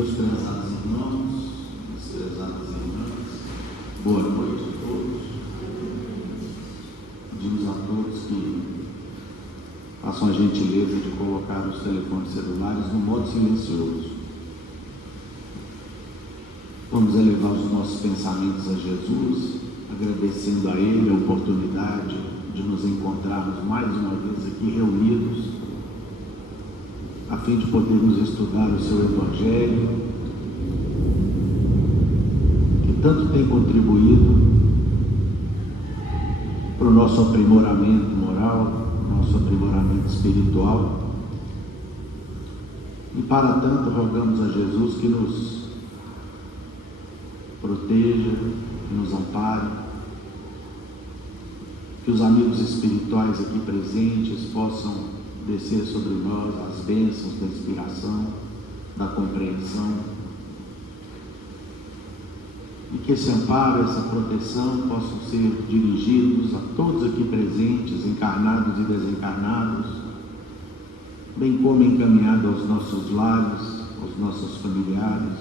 Meus prezados irmãos, minhas prezadas irmãs, boa noite a todos. Pedimos a todos que façam a gentileza de colocar os telefones celulares no modo silencioso. Vamos elevar os nossos pensamentos a Jesus, agradecendo a Ele a oportunidade de nos encontrarmos mais uma vez aqui reunidos, a fim de podermos estudar o seu Evangelho, que tanto tem contribuído para o nosso aprimoramento moral, nosso aprimoramento espiritual. E para tanto rogamos a Jesus que nos proteja, que nos ampare, que os amigos espirituais aqui presentes possam descer sobre nós as bênçãos da inspiração, da compreensão, e que esse amparo, essa proteção possam ser dirigidos a todos aqui presentes, encarnados e desencarnados, bem como encaminhado aos nossos lares, aos nossos familiares,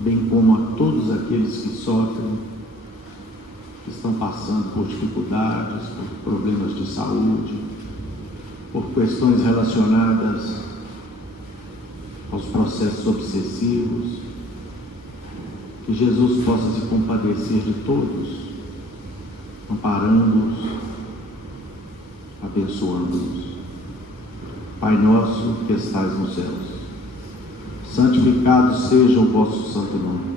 bem como a todos aqueles que sofrem, que estão passando por dificuldades, por problemas de saúde, por questões relacionadas aos processos obsessivos. Que Jesus possa se compadecer de todos, amparando-os, abençoando-os. Pai nosso que estais nos céus, santificado seja o vosso santo nome.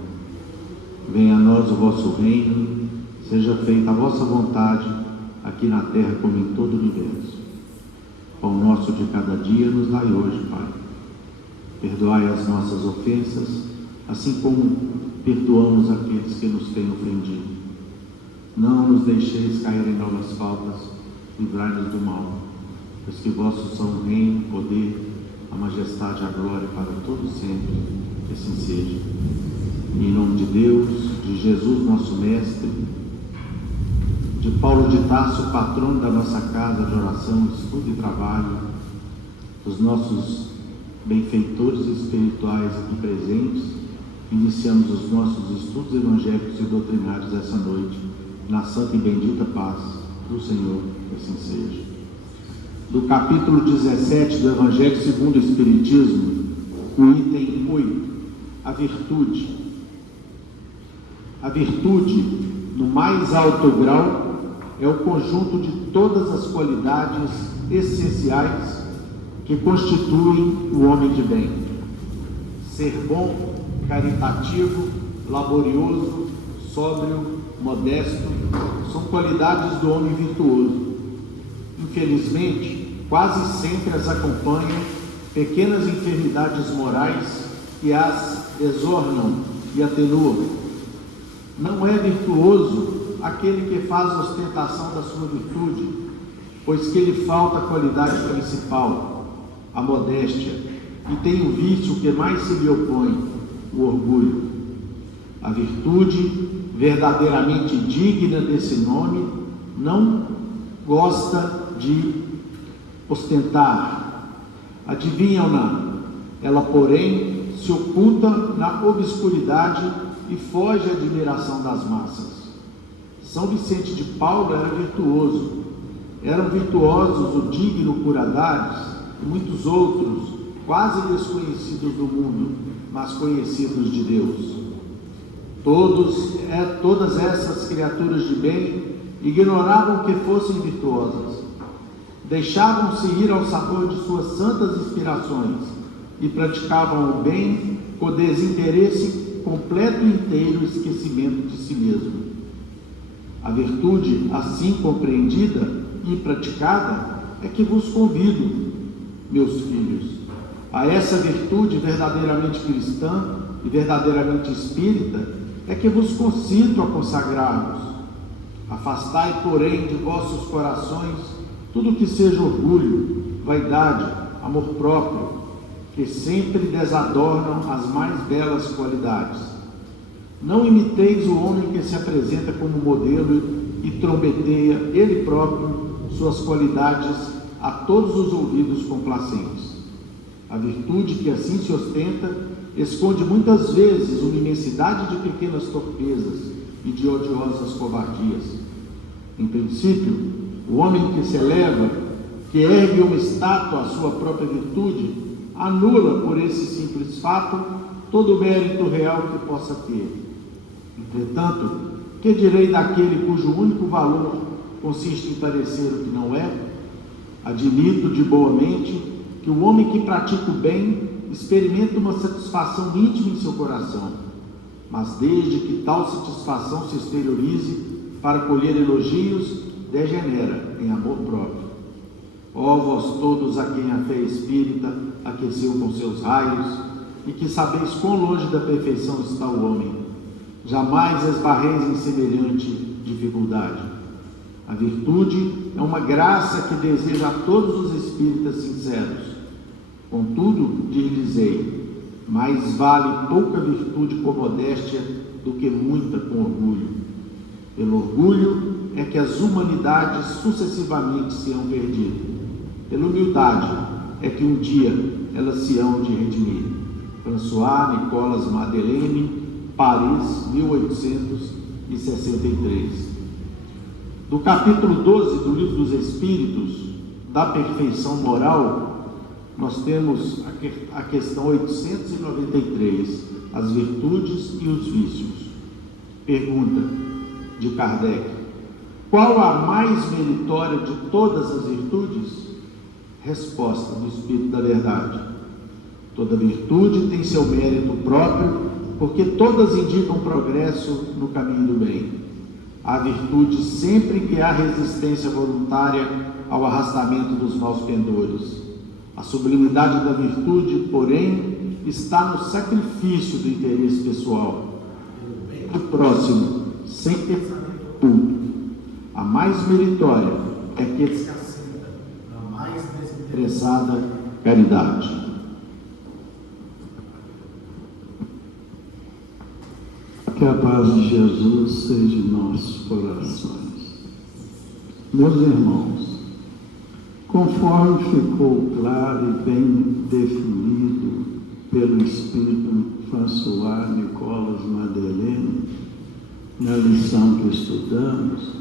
Venha a nós o vosso reino. Seja feita a vossa vontade, aqui na terra como em todo o universo. Pão nosso de cada dia nos dai hoje, Pai. Perdoai as nossas ofensas, assim como perdoamos aqueles que nos têm ofendido. Não nos deixeis cair em novas faltas, livrai-nos do mal, pois que vossos são o reino, o poder, a majestade e a glória para todos sempre, que assim seja. E em nome de Deus, de Jesus nosso Mestre, de Paulo de Tarso, patrono da nossa casa de oração, estudo e trabalho, dos nossos benfeitores espirituais aqui presentes, iniciamos os nossos estudos evangélicos e doutrinários essa noite, na santa e bendita paz do Senhor, que assim seja. Do capítulo 17 do Evangelho segundo o Espiritismo, o item 8, a virtude. A virtude, no mais alto grau, é o conjunto de todas as qualidades essenciais que constituem o homem de bem. Ser bom, caritativo, laborioso, sóbrio, modesto, são qualidades do homem virtuoso. Infelizmente, quase sempre as acompanham pequenas enfermidades morais que as desornam e atenuam. Não é virtuoso aquele que faz a ostentação da sua virtude, pois que lhe falta a qualidade principal, a modéstia, e tem o vício que mais se lhe opõe, o orgulho. A virtude, verdadeiramente digna desse nome, não gosta de ostentar. Adivinham-na? Ela, porém, se oculta na obscuridade e foge à admiração das massas. São Vicente de Paulo era virtuoso. Eram virtuosos o digno Curadares e muitos outros, quase desconhecidos do mundo, mas conhecidos de Deus. Todas essas criaturas de bem ignoravam que fossem virtuosas. Deixavam-se ir ao sabor de suas santas inspirações e praticavam o bem com desinteresse completo e inteiro esquecimento de si mesmo. A virtude, assim compreendida e praticada, é que vos convido, meus filhos, a essa virtude verdadeiramente cristã e verdadeiramente espírita, é que vos consinto a consagrar-vos. Afastai, porém, de vossos corações tudo que seja orgulho, vaidade, amor próprio, que sempre desadornam as mais belas qualidades. Não imiteis o homem que se apresenta como modelo e trombeteia ele próprio suas qualidades a todos os ouvidos complacentes. A virtude que assim se ostenta esconde muitas vezes uma imensidade de pequenas torpezas e de odiosas covardias. Em princípio, o homem que se eleva, que ergue uma estátua à sua própria virtude, anula por esse simples fato todo o mérito real que possa ter. Entretanto, que direi daquele cujo único valor consiste em parecer o que não é? Admito de boa mente que o homem que pratica o bem experimenta uma satisfação íntima em seu coração, mas desde que tal satisfação se exteriorize para colher elogios, degenera em amor próprio. Ó vós todos a quem a fé espírita aqueceu com seus raios, e que sabeis quão longe da perfeição está o homem, jamais esbarreis em semelhante dificuldade. A virtude é uma graça que deseja a todos os espíritas sinceros. Contudo, dir-lhes-ei, mais vale pouca virtude com modéstia do que muita com orgulho. Pelo orgulho é que as humanidades sucessivamente se hão perdido. Pela humildade é que um dia elas se hão de redimir. François Nicolas Madeleine, Paris, 1863. Do capítulo 12 do Livro dos Espíritos, da perfeição moral, nós temos a questão 893, as virtudes e os vícios. Pergunta de Kardec: qual a mais meritória de todas as virtudes? Resposta do Espírito da Verdade: toda virtude tem seu mérito próprio, porque todas indicam progresso no caminho do bem. Há virtude sempre que há resistência voluntária ao arrastamento dos maus pendores. A sublimidade da virtude, porém, está no sacrifício do interesse pessoal, do próximo, sem pensamento oculto. A mais meritória é que escacenta a mais desinteressada caridade. Que a paz de Jesus seja em nossos corações. Meus irmãos, conforme ficou claro e bem definido pelo Espírito François Nicolas Madeleine, na lição que estudamos,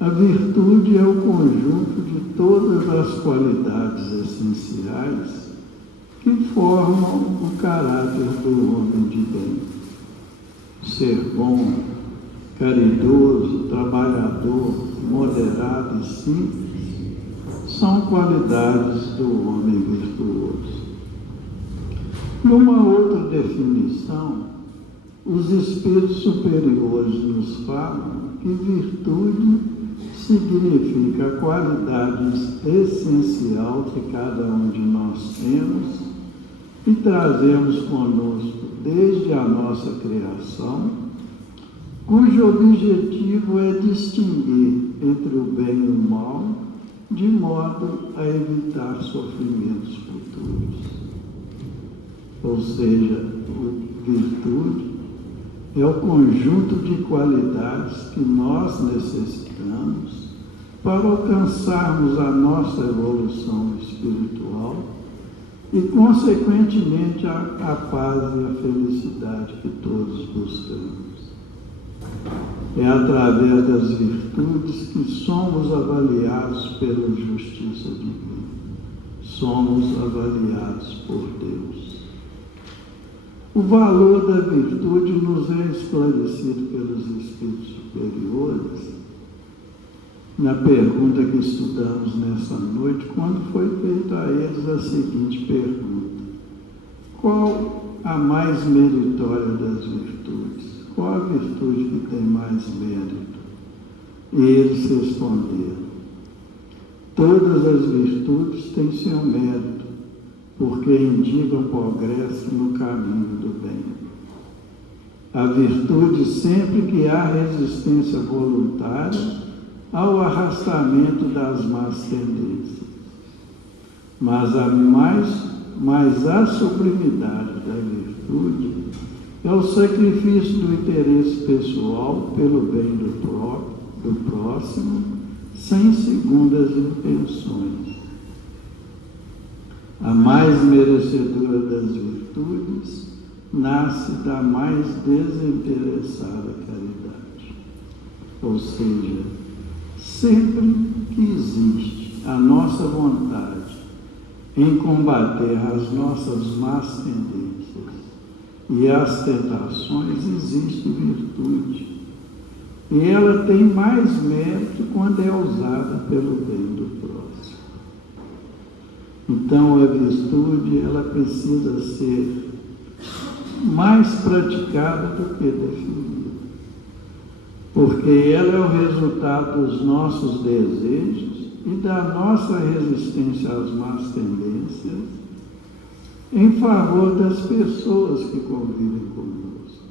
a virtude é o conjunto de todas as qualidades essenciais que formam o caráter do homem de bem. Ser bom, caridoso, trabalhador, moderado e simples são qualidades do homem virtuoso. Numa outra definição, os espíritos superiores nos falam que virtude significa a qualidade essencial que cada um de nós temos e trazemos conosco desde a nossa criação, cujo objetivo é distinguir entre o bem e o mal, de modo a evitar sofrimentos futuros. Ou seja, a virtude é o conjunto de qualidades que nós necessitamos para alcançarmos a nossa evolução espiritual e, consequentemente, a paz e a felicidade que todos buscamos. É através das virtudes que somos avaliados pela justiça divina. Somos avaliados por Deus. O valor da virtude nos é esclarecido pelos Espíritos superiores na pergunta que estudamos nessa noite, quando foi feita a eles a seguinte pergunta: qual a mais meritória das virtudes? Qual a virtude que tem mais mérito? E eles responderam: todas as virtudes têm seu mérito, porque indicam progresso no caminho do bem. A virtude, sempre que há resistência voluntária ao arrastamento das más tendências. Mas a sublimidade da virtude é o sacrifício do interesse pessoal pelo bem do próximo, sem segundas intenções. A mais merecedora das virtudes nasce da mais desinteressada caridade. Ou seja, sempre que existe a nossa vontade em combater as nossas más tendências e as tentações, existe virtude. E ela tem mais mérito quando é usada pelo bem do próximo. Então, a virtude, ela precisa ser mais praticada do que definida. Porque ela é o resultado dos nossos desejos e da nossa resistência às más tendências em favor das pessoas que convivem conosco.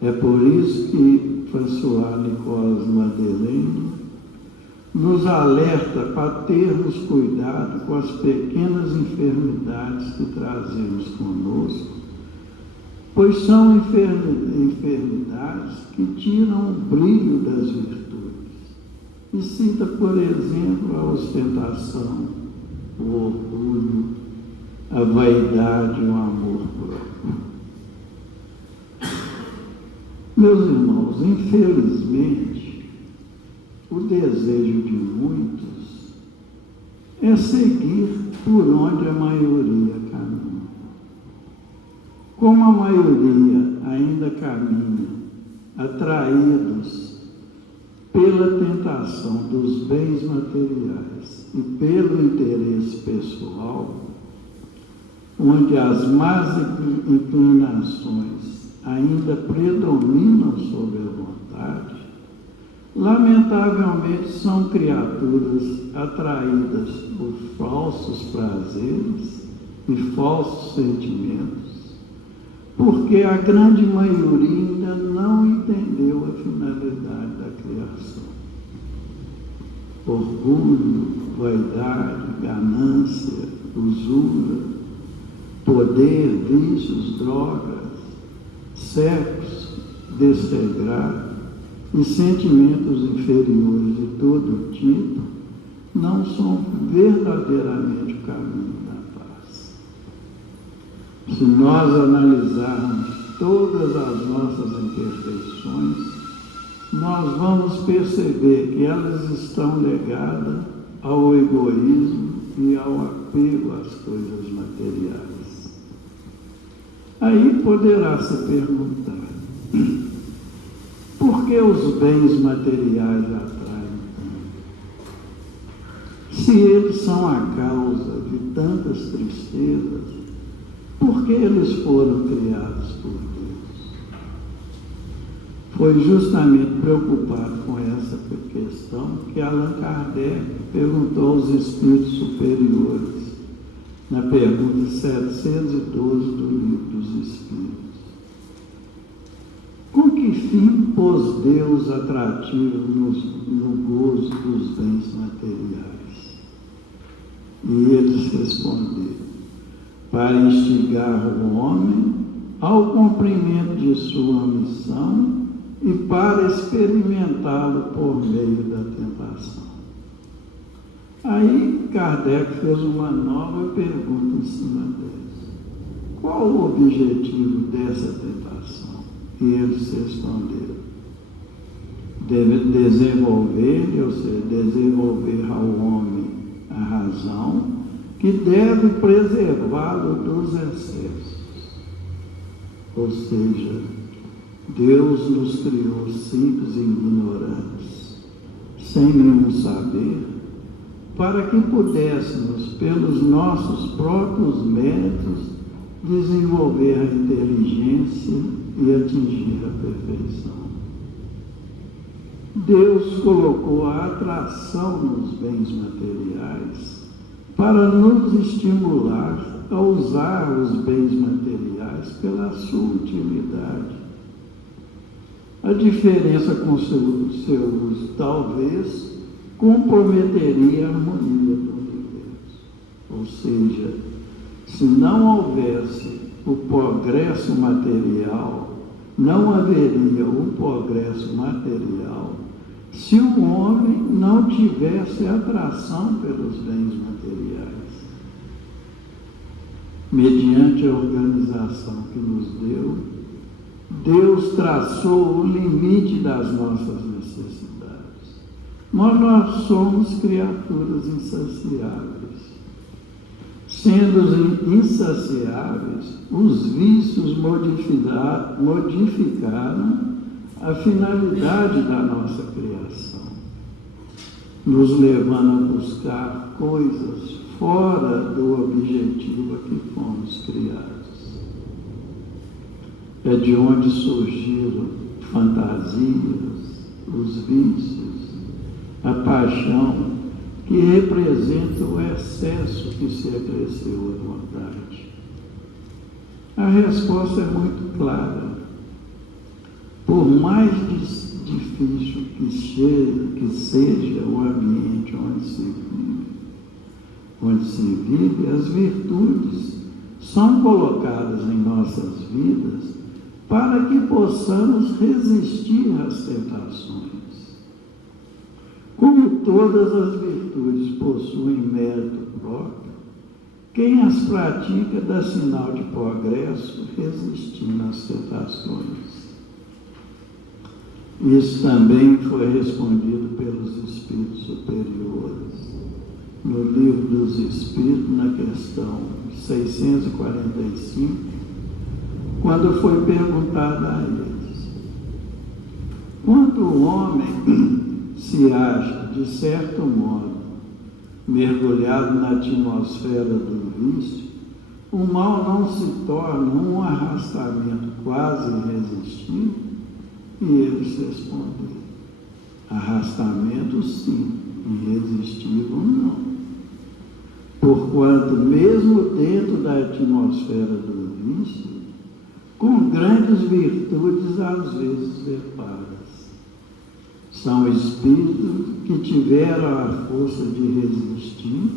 É por isso que François Nicolas Madeleine nos alerta para termos cuidado com as pequenas enfermidades que trazemos conosco, pois são enfermidades que tiram o brilho das virtudes. E cita, por exemplo, a ostentação, o orgulho, a vaidade e o amor próprio. Meus irmãos, infelizmente, o desejo de muitos é seguir por onde a maioria caminha. Como a maioria ainda caminha atraídos pela tentação dos bens materiais e pelo interesse pessoal, onde as más inclinações ainda predominam sobre a vontade, lamentavelmente são criaturas atraídas por falsos prazeres e falsos sentimentos, porque a grande maioria ainda não entendeu a finalidade da criação. Orgulho, vaidade, ganância, usura, poder, vícios, drogas, sexo desregrado e sentimentos inferiores de todo tipo não são verdadeiramente o caminho da paz. Se nós analisarmos todas as nossas imperfeições, nós vamos perceber que elas estão ligadas ao egoísmo e ao apego às coisas materiais. Aí poderá se perguntar, por que os bens materiais atraem tanto? Se eles são a causa de tantas tristezas, por que eles foram criados por Deus? Foi justamente preocupado com essa questão que Allan Kardec perguntou aos espíritos superiores, na pergunta 712 do Livro dos Espíritos. Com que fim pôs Deus atrativo no gozo dos bens materiais? E eles responderam, para instigar o homem ao cumprimento de sua missão e para experimentá-lo por meio da tentação. Aí Kardec fez uma nova pergunta em cima dessa. Qual o objetivo dessa tentação? E eles responderam, desenvolver, ou seja, desenvolver ao homem a razão que deve preservá-lo dos excessos. Ou seja, Deus nos criou simples e ignorantes, sem nenhum saber, para que pudéssemos, pelos nossos próprios méritos, desenvolver a inteligência e atingir a perfeição. Deus colocou a atração nos bens materiais para nos estimular a usar os bens materiais pela sua utilidade. A diferença com seu uso talvez comprometeria a harmonia do universo. Ou seja, se não houvesse o progresso material, não haveria o progresso material se o homem não tivesse atração pelos bens materiais. mediante a organização que nos deu, Deus traçou o limite das nossas necessidades. Mas nós somos criaturas insaciáveis. Sendo insaciáveis, os vícios modificaram a finalidade da nossa criação, nos levando a buscar coisas fora do objetivo a que fomos criados. É de onde surgiram fantasias, os vícios, a paixão, que representa o excesso que se acresceu à vontade. A resposta é muito clara. Por mais difícil que seja o ambiente onde se vive, as virtudes são colocadas em nossas vidas para que possamos resistir às tentações. Como todas as virtudes possuem mérito próprio, quem as pratica dá sinal de progresso resistindo às tentações. Isso também foi respondido pelos espíritos superiores. No Livro dos Espíritos, na questão 645, quando foi perguntado a eles: quando o homem se acha, de certo modo, mergulhado na atmosfera do vício, o mal não se torna um arrastamento quase irresistível? E eles responderam: arrastamento sim, irresistível não. Porquanto, mesmo dentro da atmosfera do vício, com grandes virtudes às vezes deparas. São espíritos que tiveram a força de resistir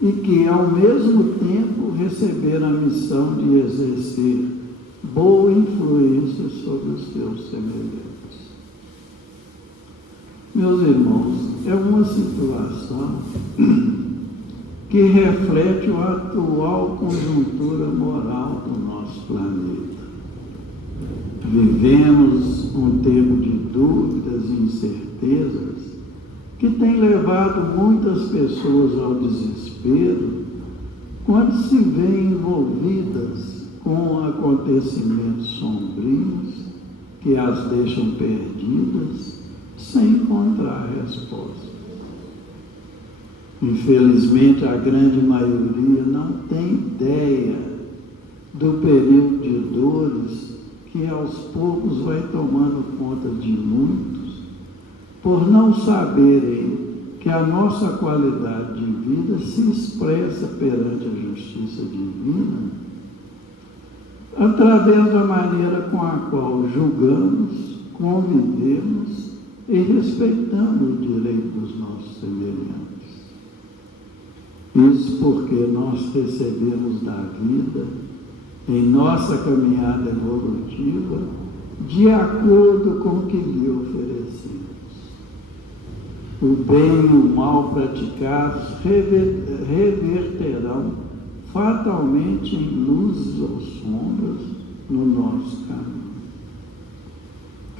e que, ao mesmo tempo, receberam a missão de exercer boa influência sobre os seus semelhantes. Meus irmãos, é uma situação que reflete a atual conjuntura moral do nosso planeta. Vivemos um tempo de dúvidas e incertezas que tem levado muitas pessoas ao desespero quando se veem envolvidas com acontecimentos sombrios que as deixam perdidas sem encontrar resposta. Infelizmente, a grande maioria não tem ideia do período de dores que aos poucos vai tomando conta de muitos, por não saberem que a nossa qualidade de vida se expressa perante a justiça divina através da maneira com a qual julgamos, convivemos e respeitamos o direito dos nossos semelhantes. Isso porque nós recebemos da vida, em nossa caminhada evolutiva, de acordo com o que lhe oferecemos. O bem e o mal praticados reverterão fatalmente em luzes ou sombras no nosso caminho.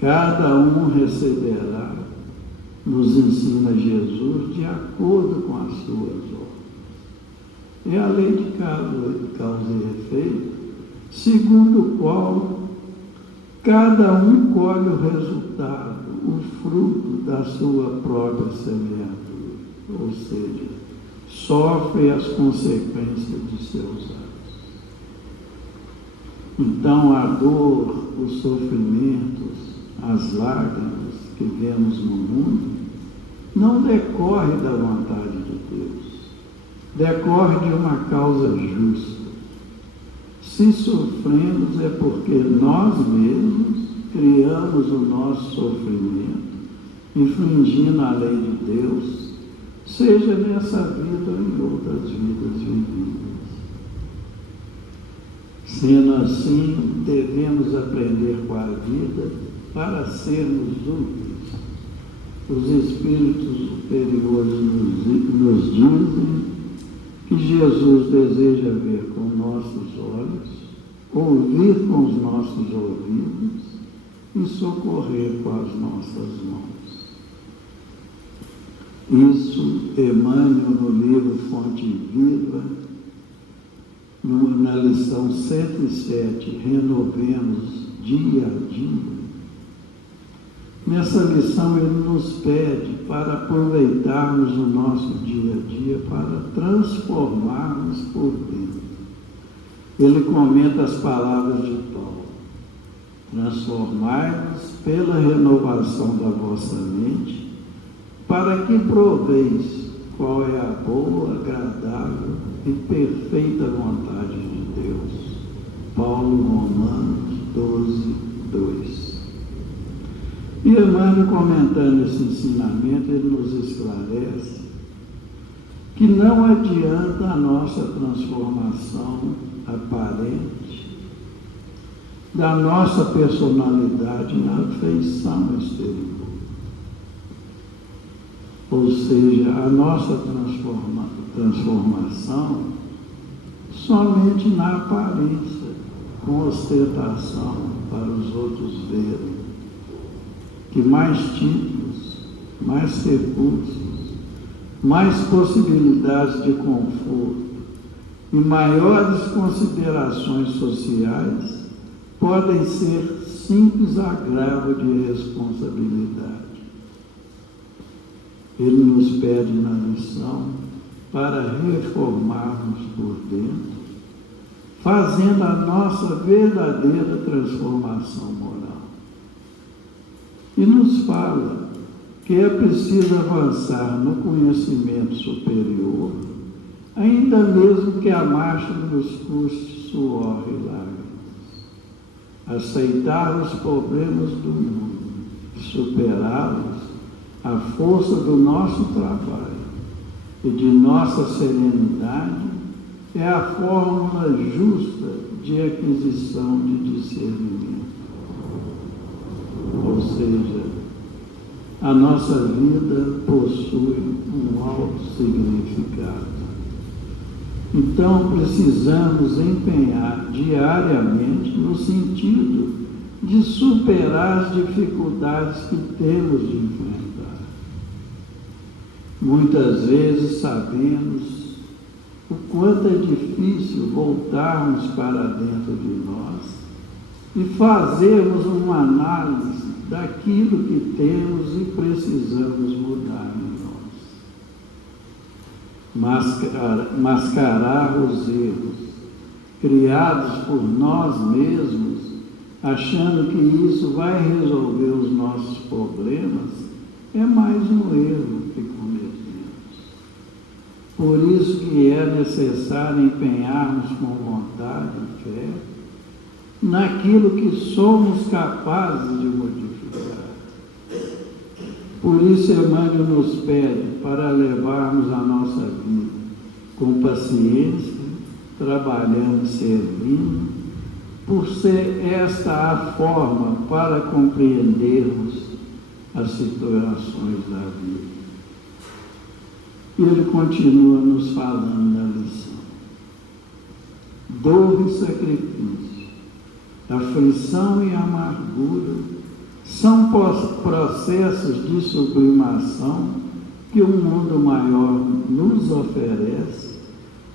Cada um receberá, nos ensina Jesus, de acordo com as suas obras. É a lei de causa e efeito, segundo o qual cada um colhe o resultado, o fruto da sua própria semeadura, ou seja, sofre as consequências de seus atos. Então, a dor, os sofrimentos, as lágrimas que vemos no mundo, não decorre da vontade de Deus, decorre de uma causa justa. Se sofremos é porque nós mesmos criamos o nosso sofrimento, infringindo a lei de Deus, seja nessa vida ou em outras vidas vividas. Sendo assim, devemos aprender com a vida para sermos úteis. Os Espíritos superiores nos dizem que Jesus deseja ver com nossos olhos, ouvir com os nossos ouvidos e socorrer com as nossas mãos. Isso Emmanuel, no livro Fonte Viva, na lição 107, Renovemos Dia a Dia. Nessa lição ele nos pede para aproveitarmos o nosso dia a dia para transformarmos por dentro. Ele comenta as palavras de Paulo: transformai-vos pela renovação da vossa mente, para que proveis qual é a boa, agradável e perfeita vontade de Deus. Paulo, Romanos 12, 2. E Emmanuel, comentando esse ensinamento, ele nos esclarece que não adianta a nossa transformação aparente da nossa personalidade na feição exterior. Ou seja, a nossa transformação somente na aparência, com ostentação para os outros verem, que mais títulos, mais recursos, mais possibilidades de conforto e maiores considerações sociais podem ser simples agravo de responsabilidade. Ele nos pede na lição para reformarmos por dentro, fazendo a nossa verdadeira transformação moral. E nos fala que é preciso avançar no conhecimento superior, ainda mesmo que a marcha nos custe suor e lágrimas. Aceitar os problemas do mundo e superá-los à força do nosso trabalho e de nossa serenidade é a fórmula justa de aquisição de discernimento. Ou seja, a nossa vida possui um alto significado. Então, precisamos empenhar diariamente no sentido de superar as dificuldades que temos de enfrentar. Muitas vezes sabemos o quanto é difícil voltarmos para dentro de nós e fazermos uma análise daquilo que temos e precisamos mudar em nós. Mascarar os erros criados por nós mesmos, achando que isso vai resolver os nossos problemas, é mais um erro que cometemos. Por isso que é necessário empenharmos com vontade e fé naquilo que somos capazes de modificar. Por isso Emmanuel nos pede para levarmos a nossa vida com paciência, trabalhando e servindo, por ser esta a forma para compreendermos as situações da vida. E ele continua nos falando na lição: dor e sacrifício, aflição e amargura são processos de sublimação que o mundo maior nos oferece,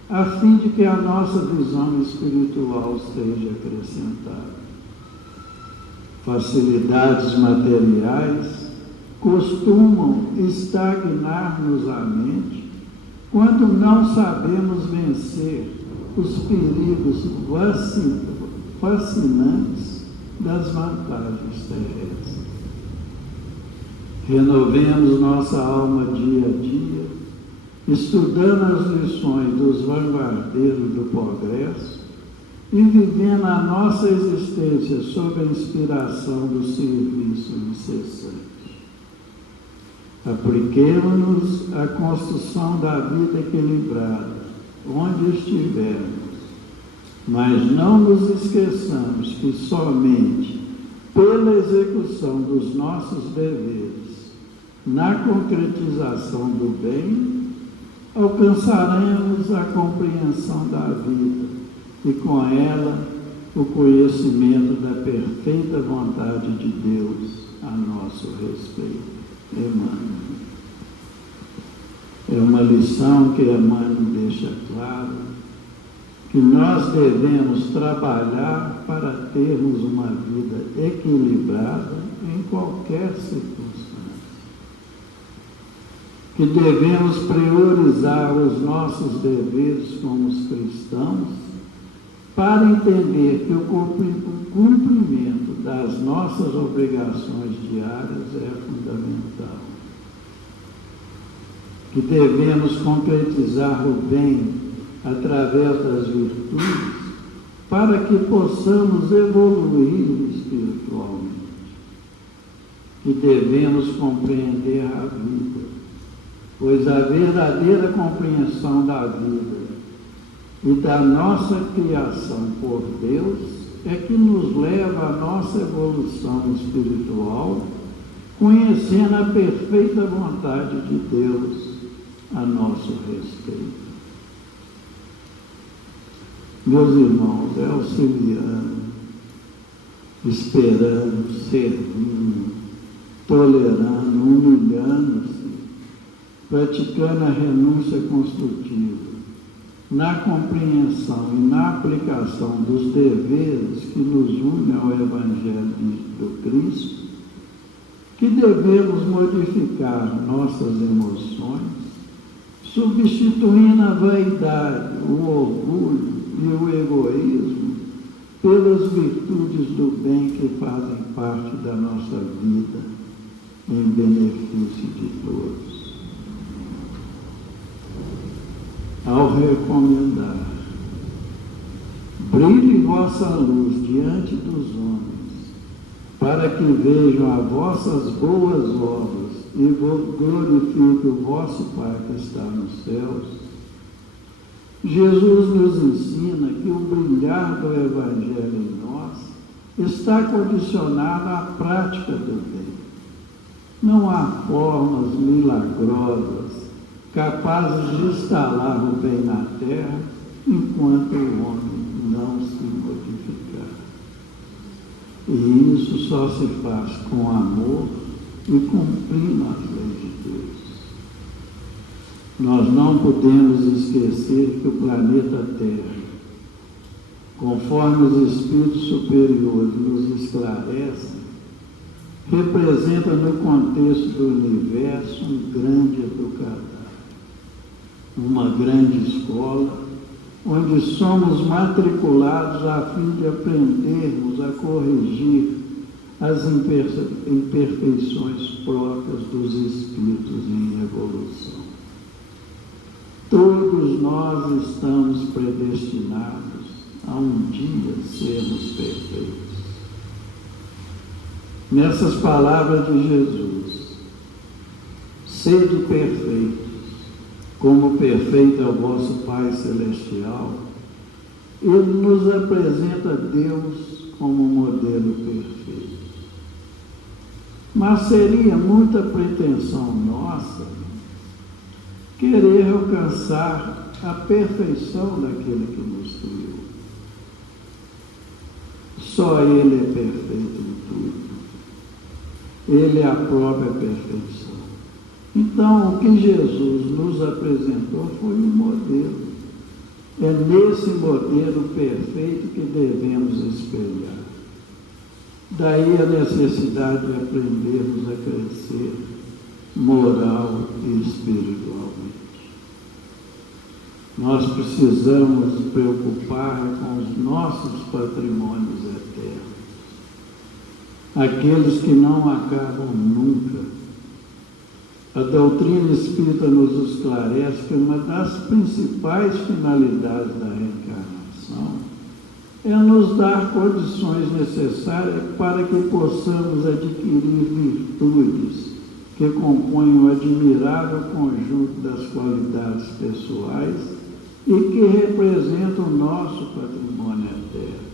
a fim de que a nossa visão espiritual seja acrescentada. Facilidades materiais costumam estagnar-nos a mente quando não sabemos vencer os perigos fascinantes das vantagens terrestres. Renovemos nossa alma dia a dia, estudando as lições dos vanguardeiros do progresso e vivendo a nossa existência sob a inspiração do serviço incessante. Apliquemo-nos à construção da vida equilibrada, onde estivermos, mas não nos esqueçamos que somente pela execução dos nossos deveres, na concretização do bem, alcançaremos a compreensão da vida e com ela o conhecimento da perfeita vontade de Deus a nosso respeito. Emmanuel. É uma lição que Emmanuel deixa claro que nós devemos trabalhar para termos uma vida equilibrada em qualquer circunstância. Que devemos priorizar os nossos deveres como cristãos para entender que o cumprimento das nossas obrigações diárias é fundamental. Que devemos concretizar o bem através das virtudes para que possamos evoluir espiritualmente. Que devemos compreender a vida, pois a verdadeira compreensão da vida e da nossa criação por Deus é que nos leva à nossa evolução espiritual, conhecendo a perfeita vontade de Deus a nosso respeito. Meus irmãos, é auxiliando, esperando, servindo, tolerando, humilhando-se, praticando a renúncia construtiva, na compreensão e na aplicação dos deveres que nos unem ao Evangelho do Cristo, que devemos modificar nossas emoções, substituindo a vaidade, o orgulho e o egoísmo pelas virtudes do bem que fazem parte da nossa vida em benefício de todos. Ao recomendar, brilhe vossa luz diante dos homens, para que vejam as vossas boas obras e glorifique o vosso Pai que está nos céus. Jesus nos ensina que o brilhar do Evangelho em nós está condicionado à prática do bem. Não há formas milagrosas capazes de instalar o bem na terra enquanto o homem não se modificar. E isso só se faz com amor e cumprindo as leis de Deus. Nós não podemos esquecer que o planeta Terra, conforme os espíritos superiores nos esclarecem, representa no contexto do universo um grande educador, uma grande escola, onde somos matriculados a fim de aprendermos a corrigir as imperfeições próprias dos espíritos em evolução. Todos nós estamos predestinados a um dia sermos perfeitos. Nessas palavras de Jesus, sede perfeitos, como perfeito é o vosso Pai Celestial, Ele nos apresenta Deus como modelo perfeito. Mas seria muita pretensão nossa querer alcançar a perfeição daquele que nos criou. Só Ele é perfeito em tudo. Ele é a própria perfeição. Então, o que Jesus nos apresentou foi um modelo. É nesse modelo perfeito que devemos espelhar. Daí a necessidade de aprendermos a crescer moral e espiritualmente. Nós precisamos nos preocupar com os nossos patrimônios eternos, aqueles que não acabam nunca. A doutrina espírita nos esclarece que uma das principais finalidades da reencarnação é nos dar condições necessárias para que possamos adquirir virtudes que compõem o admirável conjunto das qualidades pessoais e que representam o nosso patrimônio eterno.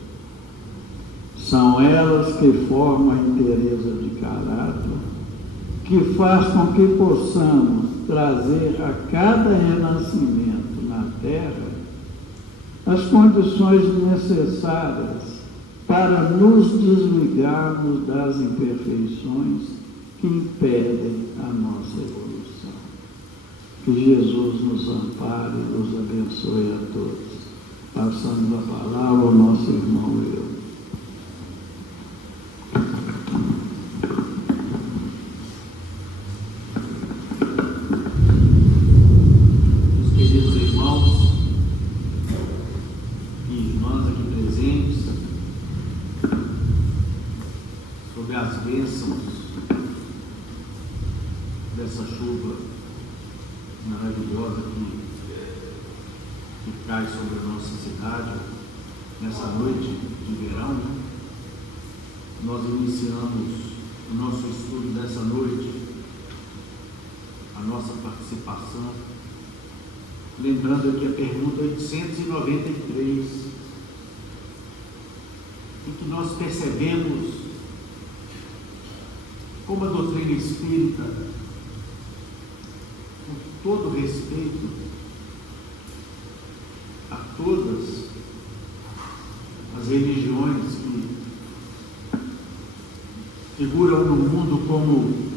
São elas que formam a inteireza de caráter, que faz com que possamos trazer a cada renascimento na terra as condições necessárias para nos desligarmos das imperfeições que impedem a nossa evolução. Que Jesus nos ampare e nos abençoe a todos. Passando a palavra ao nosso irmão eu. Meus queridos irmãos e irmãs aqui presentes, sobre as bênçãos dessa chuva maravilhosa que cai sobre a nossa cidade nessa noite de verão, nós iniciamos o nosso estudo dessa noite, a nossa participação, lembrando aqui a pergunta 893, em que nós percebemos como a doutrina espírita, com todo respeito a todas as religiões que figuram no mundo como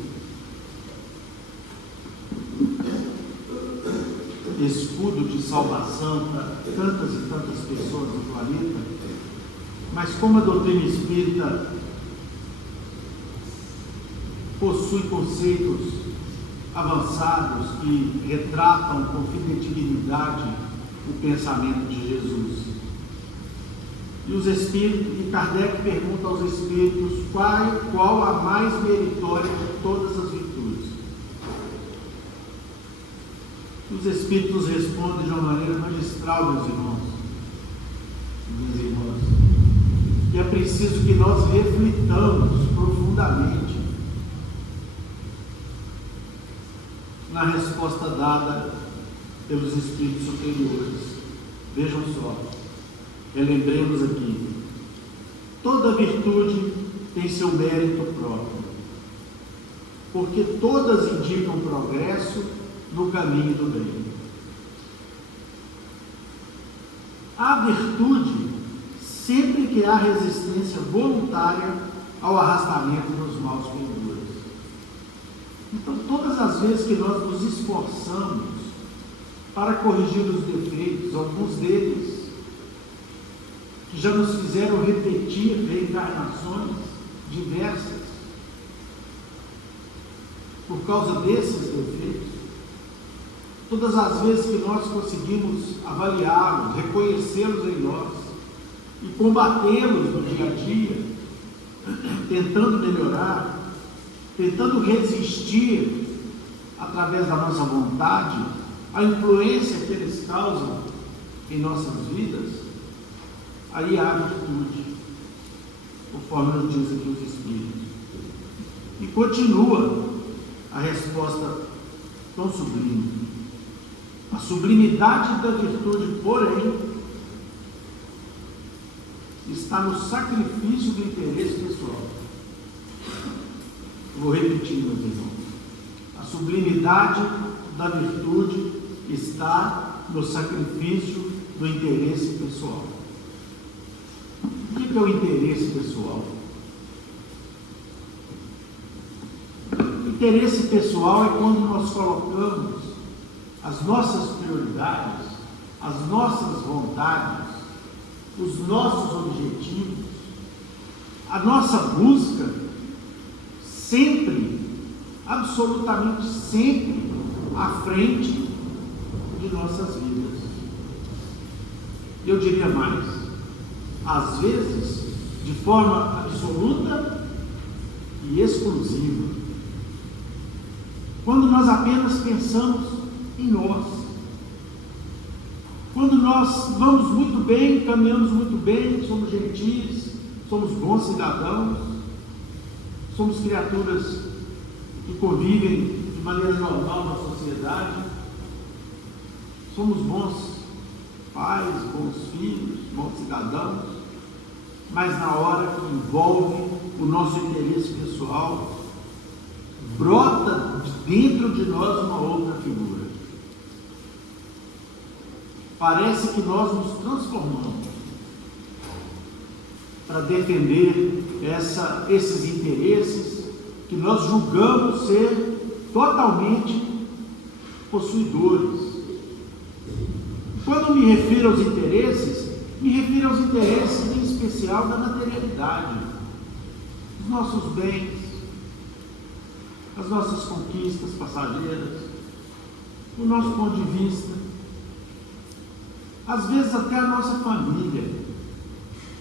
escudo de salvação para tantas e tantas pessoas no planeta, mas como a doutrina espírita possui conceitos avançados que retratam com fidedignidade o pensamento de Jesus. E Kardec pergunta aos espíritos qual a mais meritória de todas as virtudes. Os espíritos respondem de uma maneira magistral, meus irmãos e minhas irmãs, que é preciso que nós reflitamos profundamente na resposta dada pelos espíritos superiores. Vejam só, relembremos aqui, toda virtude tem seu mérito próprio, porque todas indicam progresso no caminho do bem. A virtude sempre que há resistência voluntária ao arrastamento dos maus pendores. Então, todas as vezes que nós nos esforçamos para corrigir os defeitos, alguns deles que já nos fizeram repetir reencarnações diversas por causa desses defeitos, todas as vezes que nós conseguimos avaliá-los, reconhecê-los em nós e combatê-los no dia a dia, tentando melhorar, tentando resistir através da nossa vontade a influência que eles causam em nossas vidas, aí há virtude, conforme nos diz aqui os Espíritos. E continua a resposta tão sublime. A sublimidade da virtude, porém, está no sacrifício do interesse pessoal. Vou repetir, meus irmãos. A sublimidade da virtude está no sacrifício do interesse pessoal. O que é o interesse pessoal? O interesse pessoal é quando nós colocamos as nossas prioridades, as nossas vontades, os nossos objetivos, a nossa busca, sempre, absolutamente sempre, à frente de nossas vidas. Eu diria mais, às vezes, de forma absoluta e exclusiva. Quando nós apenas pensamos em nós. Quando nós vamos muito bem, caminhamos muito bem, somos gentis, somos bons cidadãos, somos criaturas que convivem de maneira normal na sociedade, somos bons pais, bons filhos, bons cidadãos, mas na hora que envolve o nosso interesse pessoal, brota dentro de nós uma outra figura. Parece que nós nos transformamos para defender esses interesses que nós julgamos ser totalmente possuidores. Quando me refiro aos interesses, me refiro aos interesses em especial da materialidade, dos nossos bens, as nossas conquistas passageiras, o nosso ponto de vista, às vezes até a nossa família,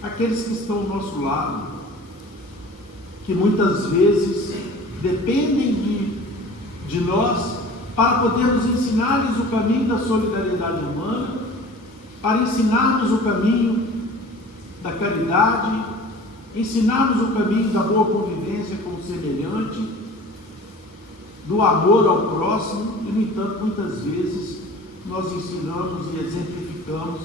aqueles que estão ao nosso lado, que muitas vezes dependem de nós para podermos ensinar-lhes o caminho da solidariedade humana, para ensinarmos o caminho da caridade, ensinarmos o caminho da boa convivência com o semelhante, do amor ao próximo, e, no entanto, muitas vezes nós ensinamos e exemplificamos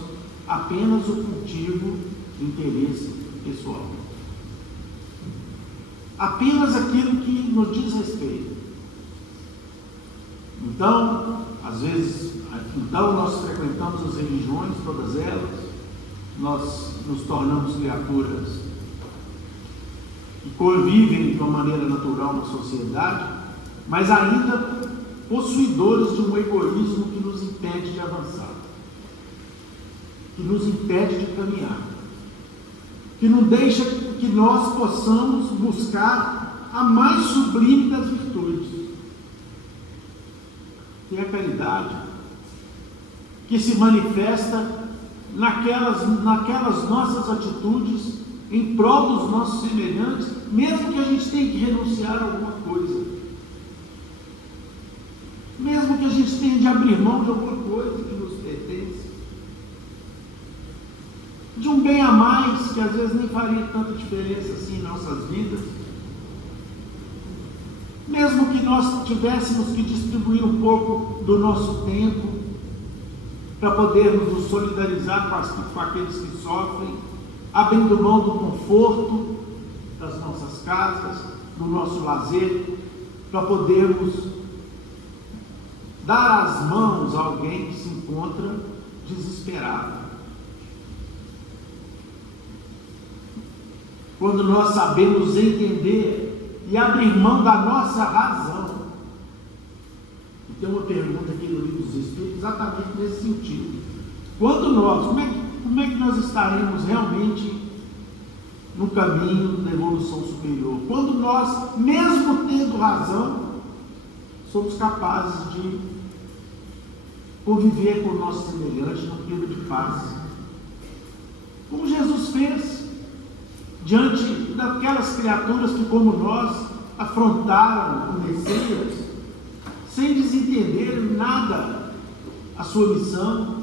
apenas o cultivo do interesse pessoal. Apenas aquilo que nos diz respeito. Então, às vezes, nós frequentamos as religiões, todas elas, nós nos tornamos criaturas que convivem de uma maneira natural na sociedade, mas ainda possuidores de um egoísmo que nos impede de avançar, que nos impede de caminhar, que não deixa que nós possamos buscar a mais sublime das virtudes, que é a caridade, que se manifesta naquelas nossas atitudes em prol dos nossos semelhantes, mesmo que a gente tenha que renunciar a alguma coisa, mesmo que a gente tenha de abrir mão de alguma coisa que nos pertence, de um bem a mais que às vezes nem faria tanta diferença assim em nossas vidas, mesmo que nós tivéssemos que distribuir um pouco do nosso tempo para podermos nos solidarizar com aqueles que sofrem, abrindo mão do conforto das nossas casas, do nosso lazer, para podermos dar as mãos a alguém que se encontra desesperado. Quando nós sabemos entender e abrir mão da nossa razão. E tem uma pergunta aqui no Livro dos Espíritos exatamente nesse sentido. Quando nós, como é que nós estaremos realmente no caminho da evolução superior? Quando nós, mesmo tendo razão, somos capazes de conviver com o nosso semelhante no clima de paz. Como Jesus fez diante daquelas criaturas que, como nós, afrontaram o Messias, sem desentender nada a sua missão,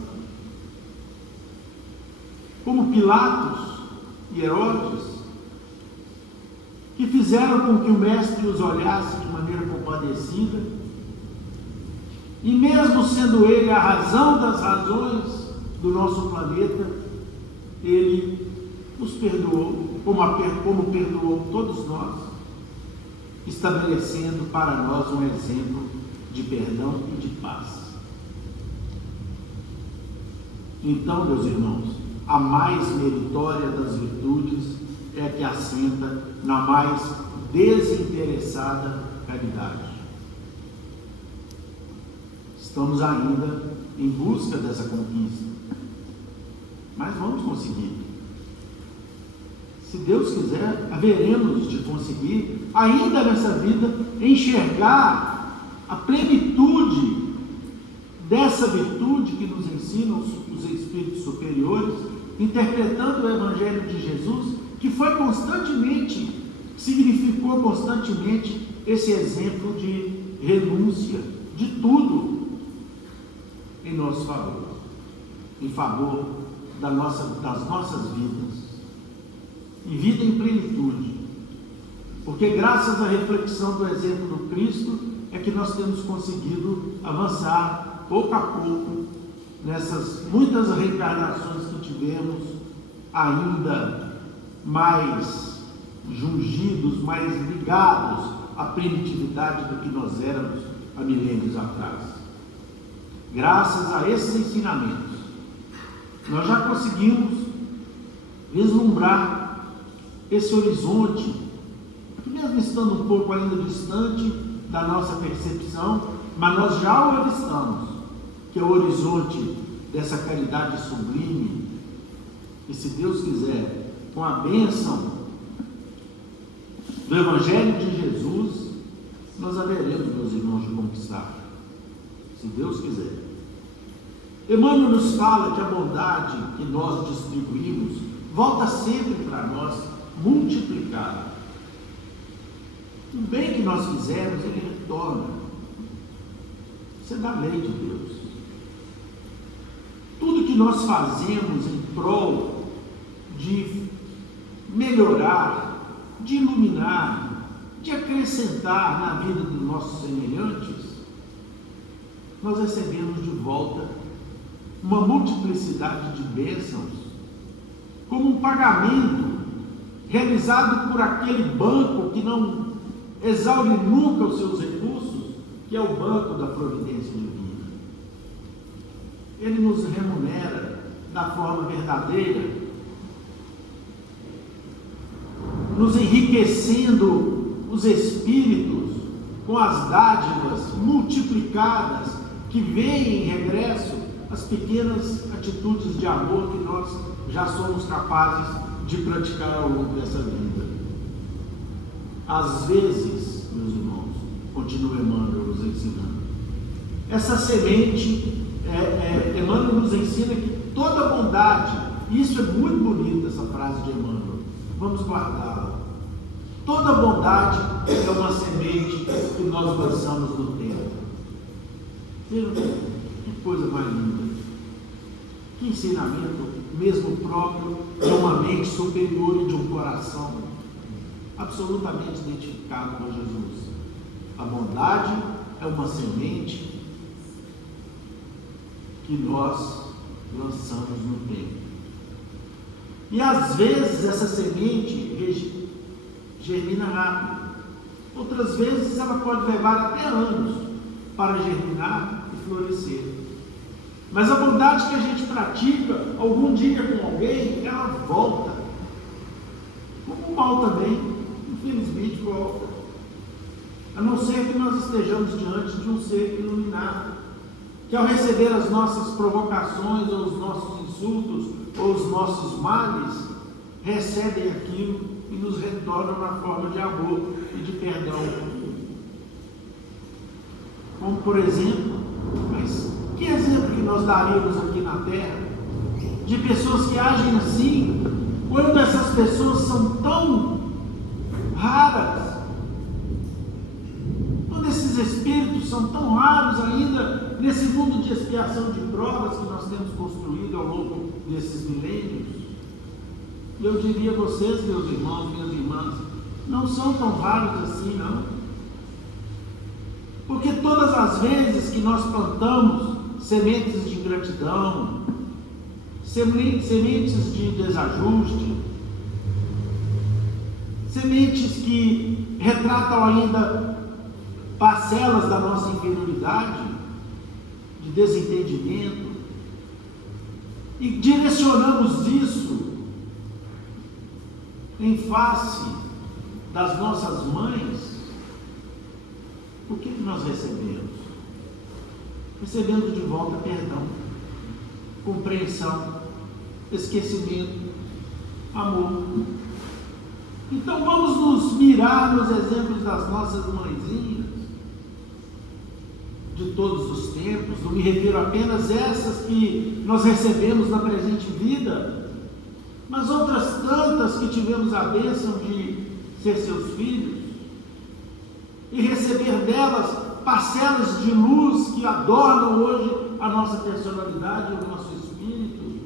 como Pilatos e Herodes, que fizeram com que o Mestre os olhasse de maneira compadecida, e mesmo sendo ele a razão das razões do nosso planeta, ele nos perdoou, como perdoou todos nós, estabelecendo para nós um exemplo de perdão e de paz. Então, meus irmãos, a mais meritória das virtudes é a que assenta na mais desinteressada caridade. Estamos ainda em busca dessa conquista, mas vamos conseguir. Se Deus quiser, haveremos de conseguir, ainda nessa vida, enxergar a plenitude dessa virtude que nos ensinam os Espíritos superiores, interpretando o Evangelho de Jesus, que foi constantemente, significou constantemente esse exemplo de renúncia de tudo em nosso favor, em favor das nossas vidas, e vida em plenitude, porque graças à reflexão do exemplo do Cristo é que nós temos conseguido avançar pouco a pouco nessas muitas reencarnações que tivemos, ainda mais jungidos, mais ligados à primitividade do que nós éramos há milênios atrás. Graças a esses ensinamentos, nós já conseguimos vislumbrar esse horizonte, que mesmo estando um pouco ainda distante da nossa percepção, mas nós já o avistamos, que é o horizonte dessa caridade sublime, e se Deus quiser, com a bênção do Evangelho de Jesus, nós haveremos, meus irmãos, de conquistar, se Deus quiser. Emmanuel nos fala que a bondade que nós distribuímos volta sempre para nós multiplicada. O bem que nós fizermos, ele retorna. Isso é da lei de Deus. Tudo que nós fazemos em prol de melhorar, de iluminar, de acrescentar na vida dos nossos semelhantes, nós recebemos de volta uma multiplicidade de bênçãos, como um pagamento realizado por aquele banco que não exaure nunca os seus recursos, que é o banco da providência divina. Ele nos remunera da forma verdadeira, nos enriquecendo os espíritos com as dádivas multiplicadas que vêm em regresso às pequenas atitudes de amor que nós já somos capazes de praticar ao longo dessa vida. Às vezes, meus irmãos, continua Emmanuel nos ensinando, essa semente, Emmanuel nos ensina que toda bondade, e isso é muito bonito, essa frase de Emmanuel, vamos guardá-la. Toda bondade é uma semente que nós lançamos no tempo. Que coisa mais linda. Que ensinamento, mesmo próprio, de uma mente superior e de um coração absolutamente identificado com Jesus. A bondade é uma semente que nós lançamos no tempo. E às vezes essa semente germina rápido. Outras vezes ela pode levar até anos para germinar e florescer. Mas a bondade que a gente pratica algum dia com alguém, ela volta. Como o mal também, infelizmente, volta. A não ser que nós estejamos diante de um ser iluminado, que ao receber as nossas provocações, ou os nossos insultos, ou os nossos males, recebem aquilo e nos retornam na forma de amor e de perdão. Como por exemplo, mas que exemplo que nós daríamos aqui na Terra de pessoas que agem assim, quando essas pessoas são tão raras, quando esses espíritos são tão raros ainda nesse mundo de expiação de provas que nós temos construído ao longo desses milênios? Eu diria a vocês, meus irmãos, minhas irmãs, não são tão raros assim, não. Porque todas as vezes que nós plantamos sementes de ingratidão, sementes de desajuste, sementes que retratam ainda parcelas da nossa inferioridade, de desentendimento, e direcionamos isso em face das nossas mães, o que nós recebemos? Recebemos de volta perdão, compreensão, esquecimento, amor. Então vamos nos mirar nos exemplos das nossas mãezinhas, de todos os tempos. Não me refiro apenas a essas que nós recebemos na presente vida, mas outras tantas que tivemos a bênção de ser seus filhos e receber delas parcelas de luz que adornam hoje a nossa personalidade, o nosso espírito.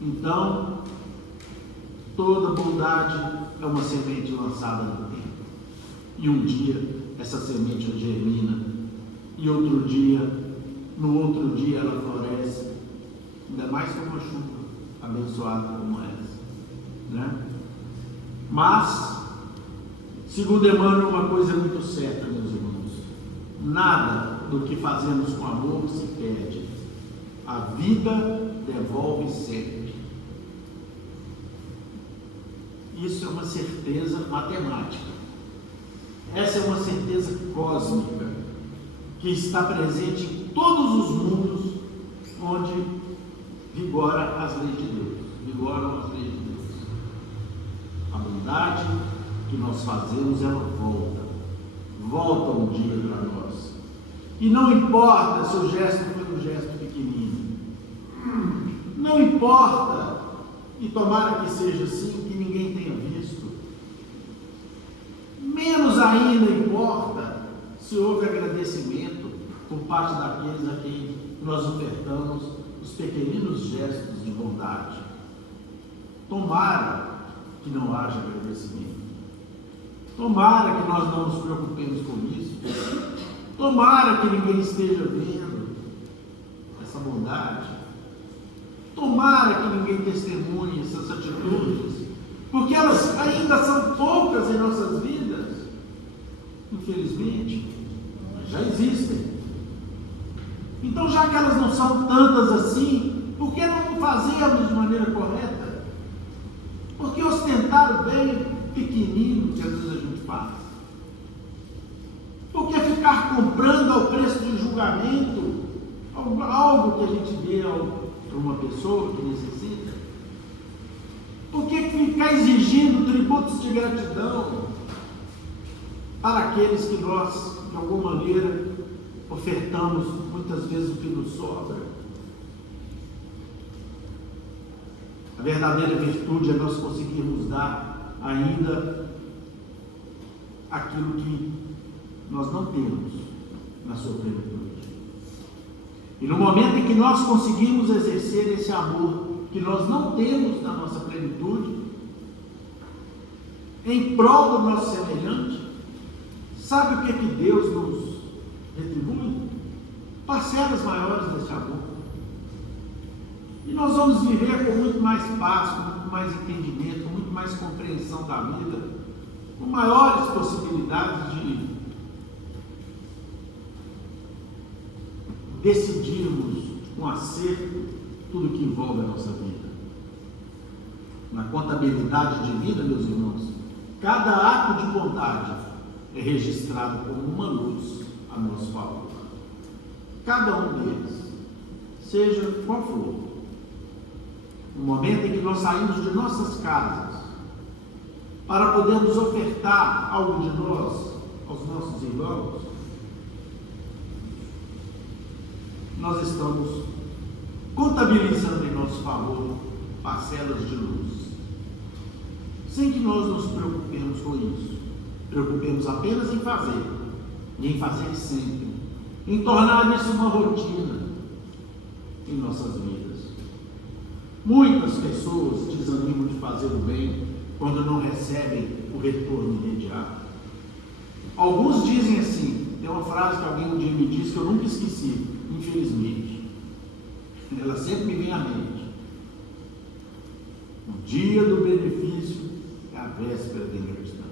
Então, toda bondade é uma semente lançada no tempo. E um dia essa semente germina, e outro dia, no outro dia ela floresce, ainda mais com uma chuva abençoada como essa, né? Mas, segundo Emmanuel, uma coisa é muito certa, meus irmãos: nada do que fazemos com amor se perde. A vida devolve sempre. Isso é uma certeza matemática. Essa é uma certeza cósmica que está presente em todos os mundos onde vigoram as leis de Deus. A bondade que nós fazemos, ela volta um dia para nós. E não importa se o gesto foi um gesto pequenino, não importa, e tomara que seja assim, que ninguém tenha visto. Menos ainda importa se houve agradecimento por parte daqueles a quem nós ofertamos os pequeninos gestos de bondade. Tomara que não haja agradecimento. Tomara que nós não nos preocupemos com isso. Tomara que ninguém esteja vendo essa bondade. Tomara que ninguém testemunhe essas atitudes, porque elas ainda são poucas em nossas vidas, infelizmente, mas já existem. Então, já que elas não são tantas assim, por que não fazemos de maneira correta? Por que ostentar o bem pequenino que às vezes a gente faz? Por que ficar comprando ao preço de julgamento algo que a gente dê para uma pessoa que necessita? Por que ficar exigindo tributos de gratidão para aqueles que nós, de alguma maneira, ofertamos muitas vezes o que nos sobra? A verdadeira virtude é nós conseguirmos dar ainda aquilo que nós não temos na sua plenitude. E no momento em que nós conseguimos exercer esse amor que nós não temos na nossa plenitude, em prol do nosso semelhante, sabe o que Deus nos retribui? Parcelas maiores desse amor. E nós vamos viver com muito mais paz, com muito mais entendimento, com muito mais compreensão da vida, com maiores possibilidades de decidirmos com acerto tudo que envolve a nossa vida. Na contabilidade de vida, meus irmãos, cada ato de bondade é registrado como uma luz a nosso favor. Cada um deles, seja qual for. No momento em que nós saímos de nossas casas para podermos ofertar algo de nós aos nossos irmãos, nós estamos contabilizando em nosso favor parcelas de luz, sem que nós nos preocupemos com isso. Preocupemos apenas em fazer, e em fazer sempre, em tornar isso uma rotina em nossas vidas. Muitas pessoas desanimam de fazer o bem quando não recebem o retorno imediato. Alguns dizem assim, tem uma frase que alguém um dia me disse que eu nunca esqueci, infelizmente. Ela sempre me vem à mente. O dia do benefício é a véspera da ingratidão.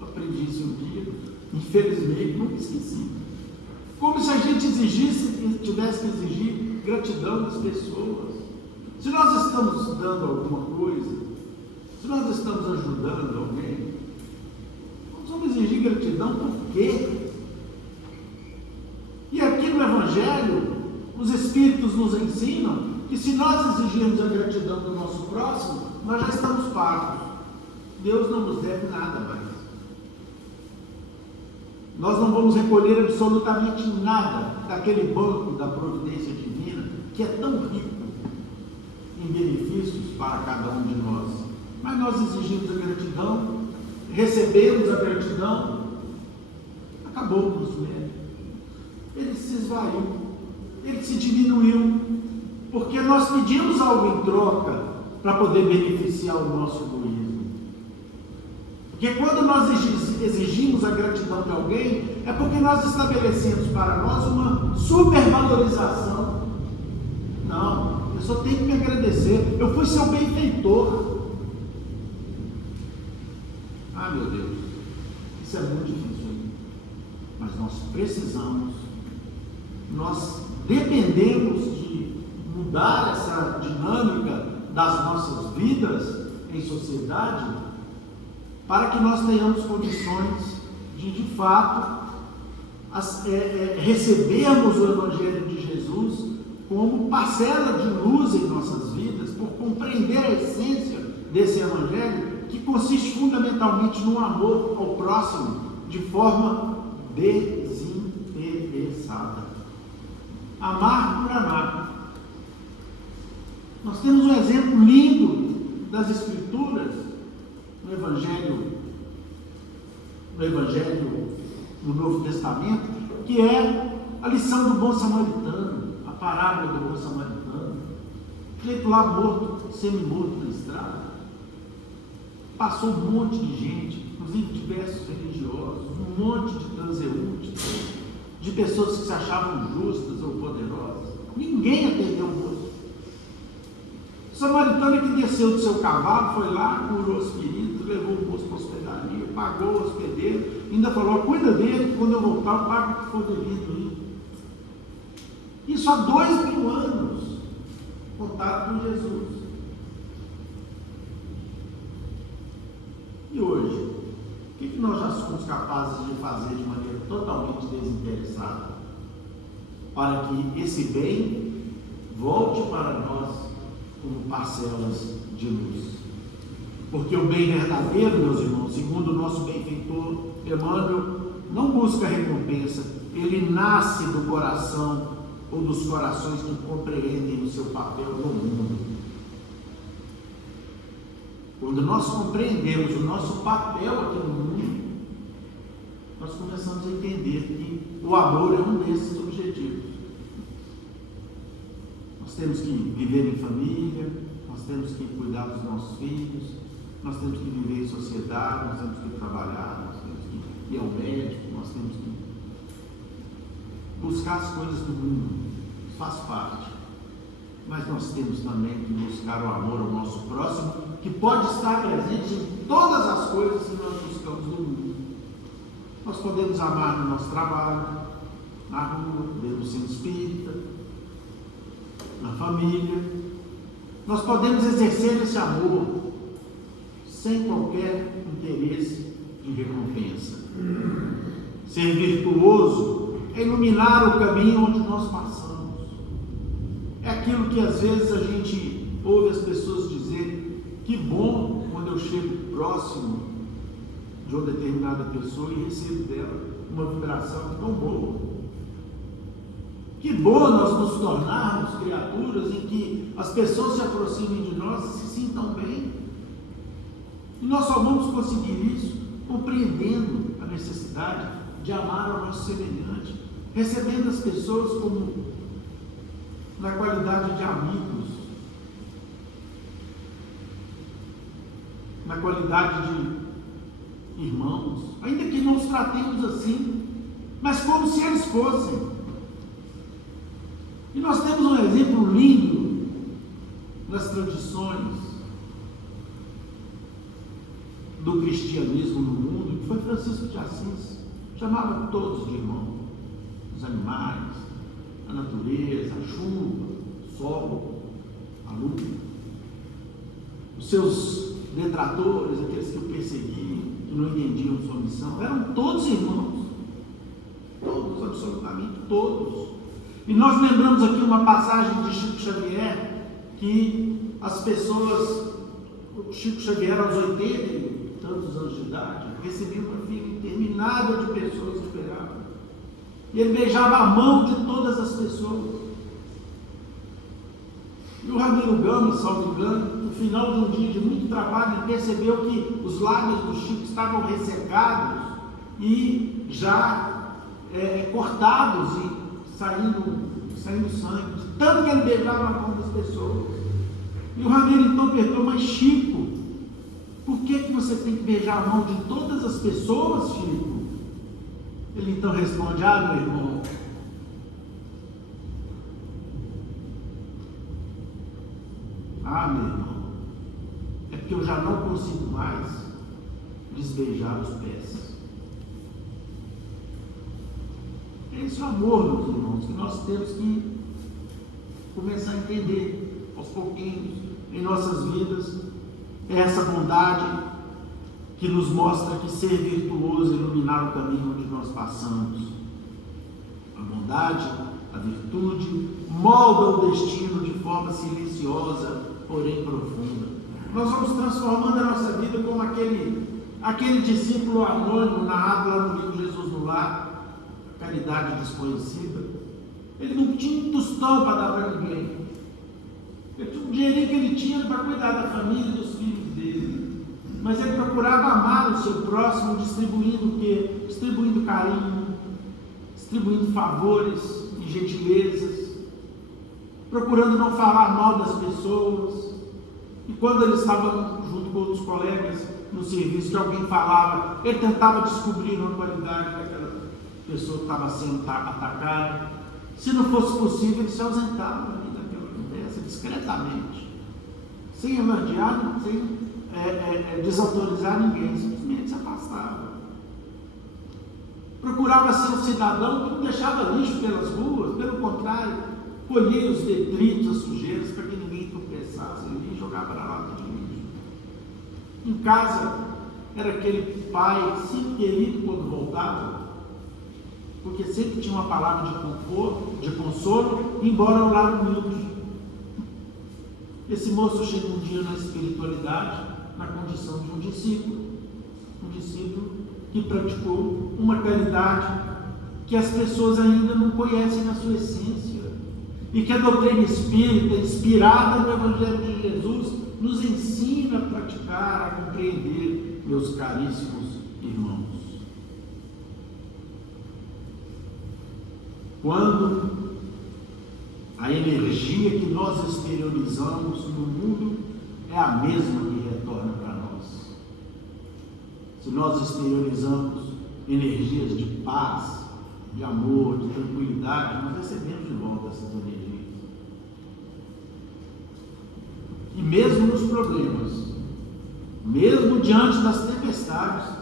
Eu aprendi isso um dia, infelizmente nunca esqueci. Como se a gente tivesse que exigir gratidão das pessoas. Se nós estamos dando alguma coisa, se nós estamos ajudando alguém, nós vamos exigir gratidão por quê? E aqui no Evangelho, os Espíritos nos ensinam que se nós exigirmos a gratidão do nosso próximo, nós já estamos pagos. Deus não nos deve nada mais. Nós não vamos recolher absolutamente nada daquele banco da providência divina, que é tão rico em benefícios para cada um de nós. Mas nós exigimos a gratidão, recebemos a gratidão, acabou o nosso mérito. Ele se esvaiu, ele se diminuiu, porque nós pedimos algo em troca para poder beneficiar o nosso egoísmo. Porque quando nós exigimos a gratidão de alguém, é porque nós estabelecemos para nós uma supervalorização. Não, eu só tenho que me agradecer, eu fui seu benfeitor. Ah, meu Deus, isso é muito difícil, mas nós precisamos, nós dependemos de mudar essa dinâmica das nossas vidas em sociedade para que nós tenhamos condições de fato, recebermos o Evangelho de Jesus como parcela de luz em nossas vidas, por compreender a essência desse Evangelho, que consiste fundamentalmente no amor ao próximo, de forma desinteressada. Amar por amar. Nós temos um exemplo lindo das Escrituras, no Evangelho no Novo Testamento, que é a lição do bom samaritano, a parábola do bom samaritano, feito lá morto, semi-morto na estrada. Passou um monte de gente, inclusive diversos religiosos, um monte de transeuntes, de pessoas que se achavam justas ou poderosas. Ninguém atendeu o moço. O samaritano que desceu do seu cavalo, foi lá, curou os feridos, levou o moço para a hospedaria, pagou o hospedeiro, ainda falou: cuida dele, que quando eu voltar eu pago o que for devido. Isso há 2000 anos, contado por Jesus. E hoje, o que nós já somos capazes de fazer de maneira totalmente desinteressada para que esse bem volte para nós como parcelas de luz? Porque o bem verdadeiro, meus irmãos, segundo o nosso benfeitor Emmanuel, não busca recompensa, ele nasce do coração ou dos corações que compreendem o seu papel no mundo. Quando nós compreendemos o nosso papel aqui no mundo, nós começamos a entender que o amor é um desses objetivos. Nós temos que viver em família, nós temos que cuidar dos nossos filhos, nós temos que viver em sociedade, nós temos que trabalhar, nós temos que ir ao médico, nós temos que buscar as coisas do mundo. Isso faz parte. Mas nós temos também que buscar o amor ao nosso próximo, que pode estar presente em todas as coisas que nós buscamos no mundo. Nós podemos amar no nosso trabalho, na rua, dentro do centro espírita, na família. Nós podemos exercer esse amor sem qualquer interesse de recompensa. Ser virtuoso é iluminar o caminho onde nós passamos. É aquilo que às vezes a gente ouve as pessoas dizerem: que bom quando eu chego próximo de uma determinada pessoa e recebo dela uma vibração tão boa. Que bom nós nos tornarmos criaturas em que as pessoas se aproximem de nós e se sintam bem. E nós só vamos conseguir isso compreendendo a necessidade de amar ao nosso semelhante, recebendo as pessoas como na qualidade de amigos, na qualidade de irmãos, ainda que não os tratemos assim, mas como se eles fossem. E nós temos um exemplo lindo nas tradições do cristianismo no mundo, que foi Francisco de Assis. Chamava todos de irmãos, os animais, a natureza, a chuva, o sol, a lua. Os seus detratores, aqueles que o perseguiam, que não entendiam sua missão, eram todos irmãos. Todos, absolutamente todos. E nós lembramos aqui uma passagem de Chico Xavier, que as pessoas, o Chico Xavier aos 80 e tantos anos de idade, recebia uma fila interminável de pessoas que esperavam. E ele beijava a mão de todas as pessoas. E o Ramiro Gama, salvo engano, no final de um dia de muito trabalho, ele percebeu que os lábios do Chico estavam ressecados e já cortados e saindo sangue, de tanto que ele beijava a mão das pessoas. E o Ramiro então perguntou: mas Chico, por que você tem que beijar a mão de todas as pessoas, Chico? Ele então responde: ah, meu irmão, é porque eu já não consigo mais lhes beijar os pés. É esse o amor, meus irmãos, que nós temos que começar a entender aos pouquinhos em nossas vidas. É essa bondade que nos mostra que ser virtuoso é iluminar o caminho onde nós passamos. A bondade, a virtude, molda o destino de forma silenciosa, porém profunda. Nós vamos transformando a nossa vida como aquele discípulo anônimo narrado lá no livro Jesus no Lar, a caridade desconhecida. Ele não tinha um tostão para dar para ninguém. Ele tinha um dinheirinho que ele tinha para cuidar da família e dos filhos dele. Mas ele procurava amar o seu próximo, distribuindo o quê? Distribuindo carinho, distribuindo favores e gentilezas, procurando não falar mal das pessoas. E quando ele estava junto com outros colegas no serviço, que alguém falava, ele tentava descobrir uma qualidade daquela pessoa que estava sendo atacada. Se não fosse possível, ele se ausentava ali daquela conversa, discretamente, sem alardear, sem desautorizar ninguém, simplesmente se afastava. Procurava ser um cidadão que não deixava lixo pelas ruas, pelo contrário, colhia os detritos, as sujeiras, para que ninguém tropeçasse ali e jogava na lata de lixo. Em casa, era aquele pai sempre querido quando voltava, porque sempre tinha uma palavra de conforto, de consolo, embora o lar humilde. Esse moço chega um dia na espiritualidade, na condição de um discípulo que praticou uma caridade que as pessoas ainda não conhecem na sua essência, e que a doutrina espírita, inspirada no Evangelho de Jesus, nos ensina a praticar, a compreender, meus caríssimos irmãos. Quando a energia que nós exteriorizamos no mundo é a mesma que retorna para nós. Se nós exteriorizamos energias de paz, de amor, de tranquilidade, nós recebemos de volta essas energias. E mesmo nos problemas, mesmo diante das tempestades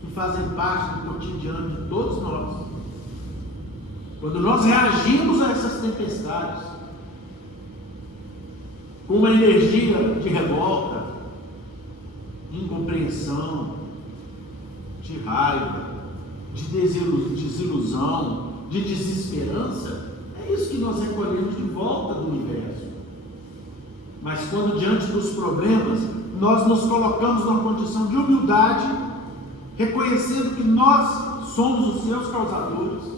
que fazem parte do cotidiano de todos nós, quando nós reagimos a essas tempestades com uma energia de revolta, de incompreensão, de raiva, de desilusão, de desesperança, é isso que nós recolhemos de volta do universo. Mas quando diante dos problemas, nós nos colocamos numa condição de humildade, reconhecendo que nós somos os seus causadores,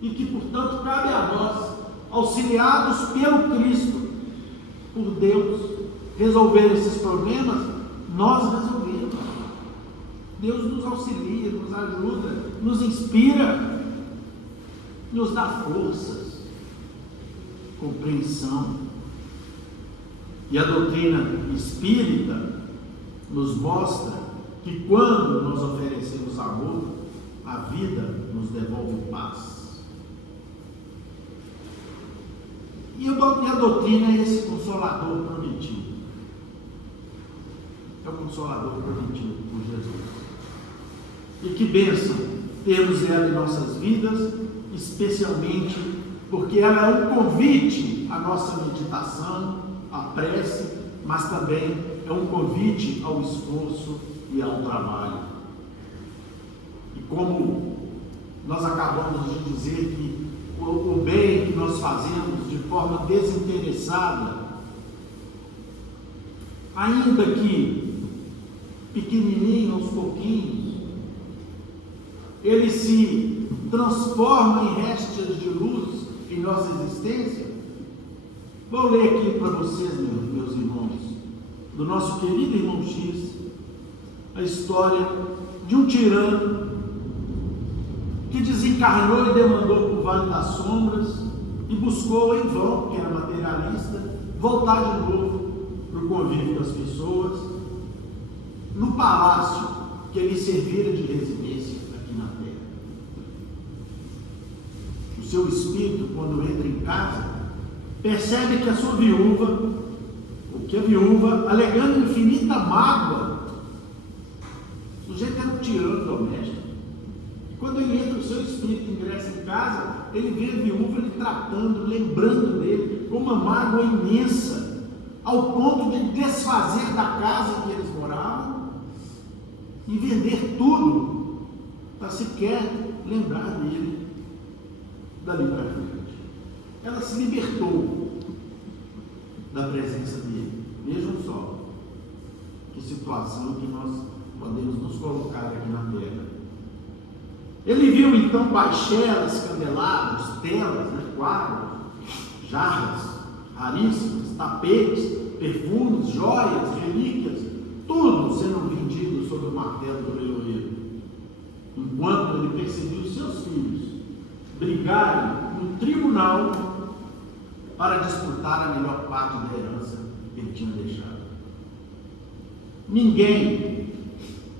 e que, portanto, cabe a nós, auxiliados pelo Cristo, por Deus, resolver esses problemas, nós resolvemos. Deus nos auxilia, nos ajuda, nos inspira, nos dá forças, compreensão. E a doutrina espírita nos mostra que quando nós oferecemos amor, a vida nos devolve paz. E a doutrina é esse consolador prometido. É o consolador prometido por Jesus. E que bênção termos ela em nossas vidas, especialmente porque ela é um convite à nossa meditação, à prece, mas também é um convite ao esforço e ao trabalho. E como nós acabamos de dizer que o bem que nós fazemos de forma desinteressada, ainda que pequenininho, aos pouquinhos, ele se transforma em restos de luz em nossa existência. Vou ler aqui para vocês, meus irmãos, do nosso querido irmão X, a história de um tirano que desencarnou e demandou para o Vale das Sombras e buscou em vão, que era materialista, voltar de novo para o convívio das pessoas, no palácio que ele servira de residência aqui na Terra. O seu espírito, quando entra em casa, percebe que a sua viúva, alegando infinita mágoa O sujeito era um tirano doméstico. E quando ele entra, o seu espírito ingressa em casa, ele vê a viúva lhe tratando, lembrando dele, com uma mágoa imensa, ao ponto de desfazer da casa em que eles moravam e vender tudo para sequer lembrar dele dali para frente. Ela se libertou da presença dele. Vejam só que situação que nós podemos nos colocar aqui na terra. Ele viu então baixelas, candelabros, telas, quadros, jarras raríssimas, tapetes, perfumes, joias, relíquias, tudo sendo vendido sob o martelo do leiloeiro, enquanto ele percebia os seus filhos brigarem no tribunal para disputar a melhor parte da herança que ele tinha deixado. Ninguém,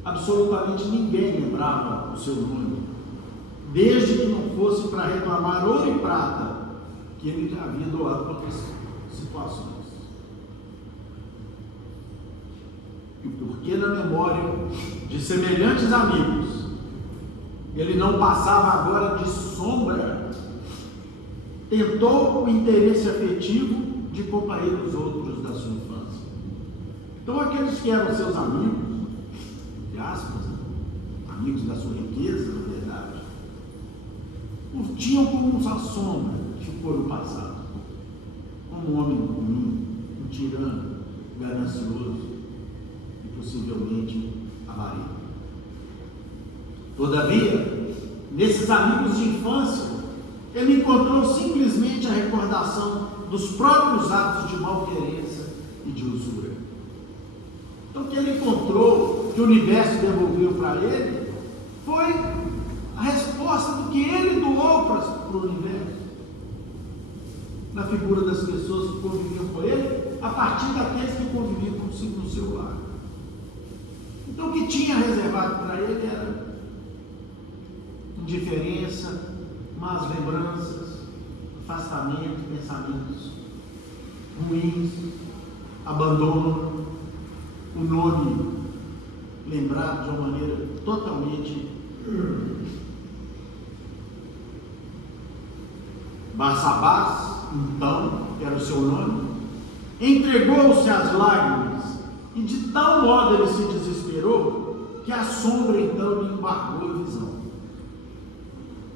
absolutamente ninguém lembrava o seu nome, desde que não fosse para reclamar ouro e prata que ele já havia doado para outras situações. E porque na memória de semelhantes amigos ele não passava agora de sombra, tentou o interesse afetivo de companheiros outros da sua infância. Então aqueles que eram seus amigos, entre aspas, amigos da sua riqueza, na verdade, o tinham como uma sombra que ficou no passado, como um homem comum, um tirano, ganancioso e possivelmente avarento. Todavia, nesses amigos de infância, ele encontrou simplesmente a recordação dos próprios atos de malquerença e de usura. Então, o que ele encontrou, que o universo devolveu para ele, foi a resposta do que ele doou para o universo, na figura das pessoas que conviviam com ele, a partir daqueles que conviviam consigo no seu lar. Então, o que tinha reservado para ele era indiferença, más lembranças, afastamento, pensamentos ruins, abandono, o nome lembrado de uma maneira totalmente Barsabás, então, que era o seu nome, entregou-se às lágrimas e de tal modo ele se desesperou que a sombra então lhe embargou a visão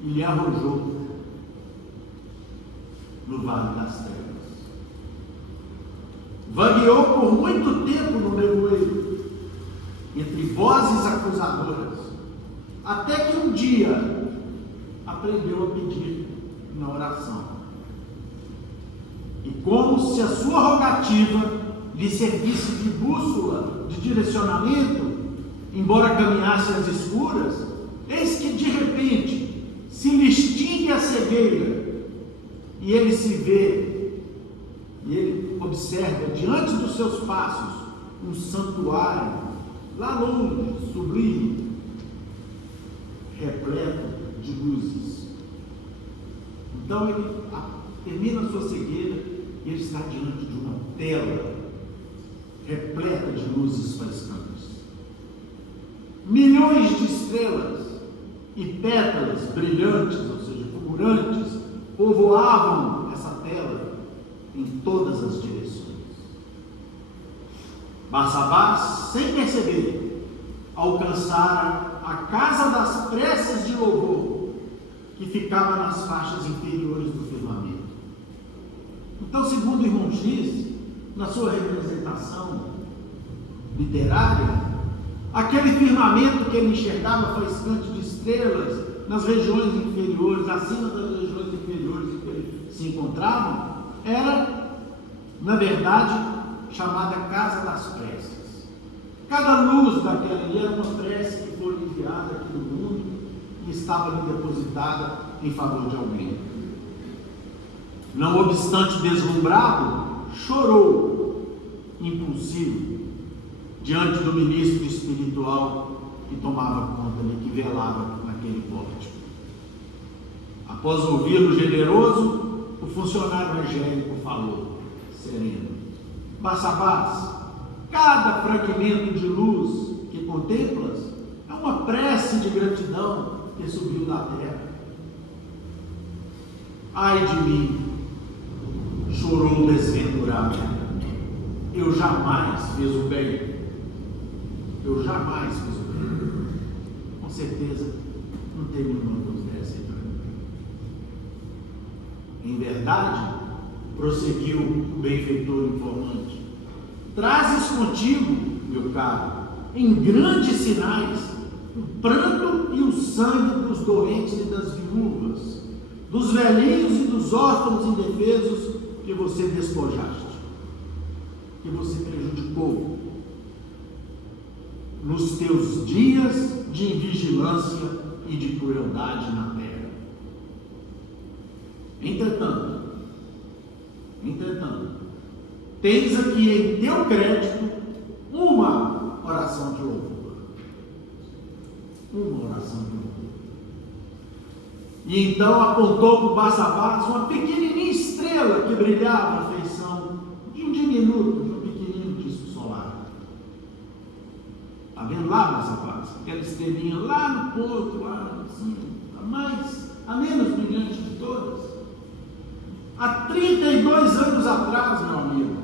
e lhe arrojou no vale das trevas. Vagueou por muito tempo no nevoeiro, entre vozes acusadoras, até que um dia aprendeu a pedir na oração. E como se a sua rogativa lhe servisse de bússola, de direcionamento, embora caminhasse às escuras, eis que de repente se lhe extingue a cegueira, e ele se vê, e ele observa diante dos seus passos um santuário, lá longe, sublime, repleto de luzes. Então ele termina a sua cegueira e ele está diante de uma tela repleta de luzes faiscantes. Milhões de estrelas e pétalas brilhantes, ou seja, fulgurantes, povoavam essa tela em todas as direções. Barsabás, sem perceber, alcançara a casa das preces de louvor que ficava nas faixas inferiores do firmamento. Então, segundo o irmão Giz, na sua representação literária, aquele firmamento que ele enxergava faiscante de estrelas nas regiões inferiores, acima das regiões inferiores em que ele se encontrava, era, na verdade, chamada Casa das Preces. Cada luz daquela ali era uma prece que foi enviada aqui no mundo e estava ali depositada em favor de alguém. Não obstante deslumbrado, chorou, impulsivo, diante do ministro espiritual que tomava conta ali, que velava naquele pórtico. Após ouvir-o generoso, o funcionário angélico falou, sereno: Barsabás, cada fragmento de luz que contemplas prece de gratidão que subiu da terra. Ai de mim, chorou o desventurado, eu jamais fiz o bem. Eu jamais fiz o bem. Com certeza, não tem nenhuma dos 10 aí para mim. Em verdade, prosseguiu o benfeitor informante, trazes contigo, meu caro, em grandes sinais, o pranto e o sangue dos doentes e das viúvas, dos velhinhos e dos órfãos indefesos que você despojaste, que você prejudicou nos teus dias de invigilância e de crueldade na terra. Entretanto, tens aqui em teu crédito uma oração de louvor. Uma oração de louvor. E então apontou para o Barsabás uma pequenininha estrela que brilhava à feição de um diminuto, de um pequenino disco solar. Está vendo lá, Barsabás? Aquela estrelinha lá no ponto, lá assim, a menos brilhante de todas. Há 32 anos atrás, meu amigo,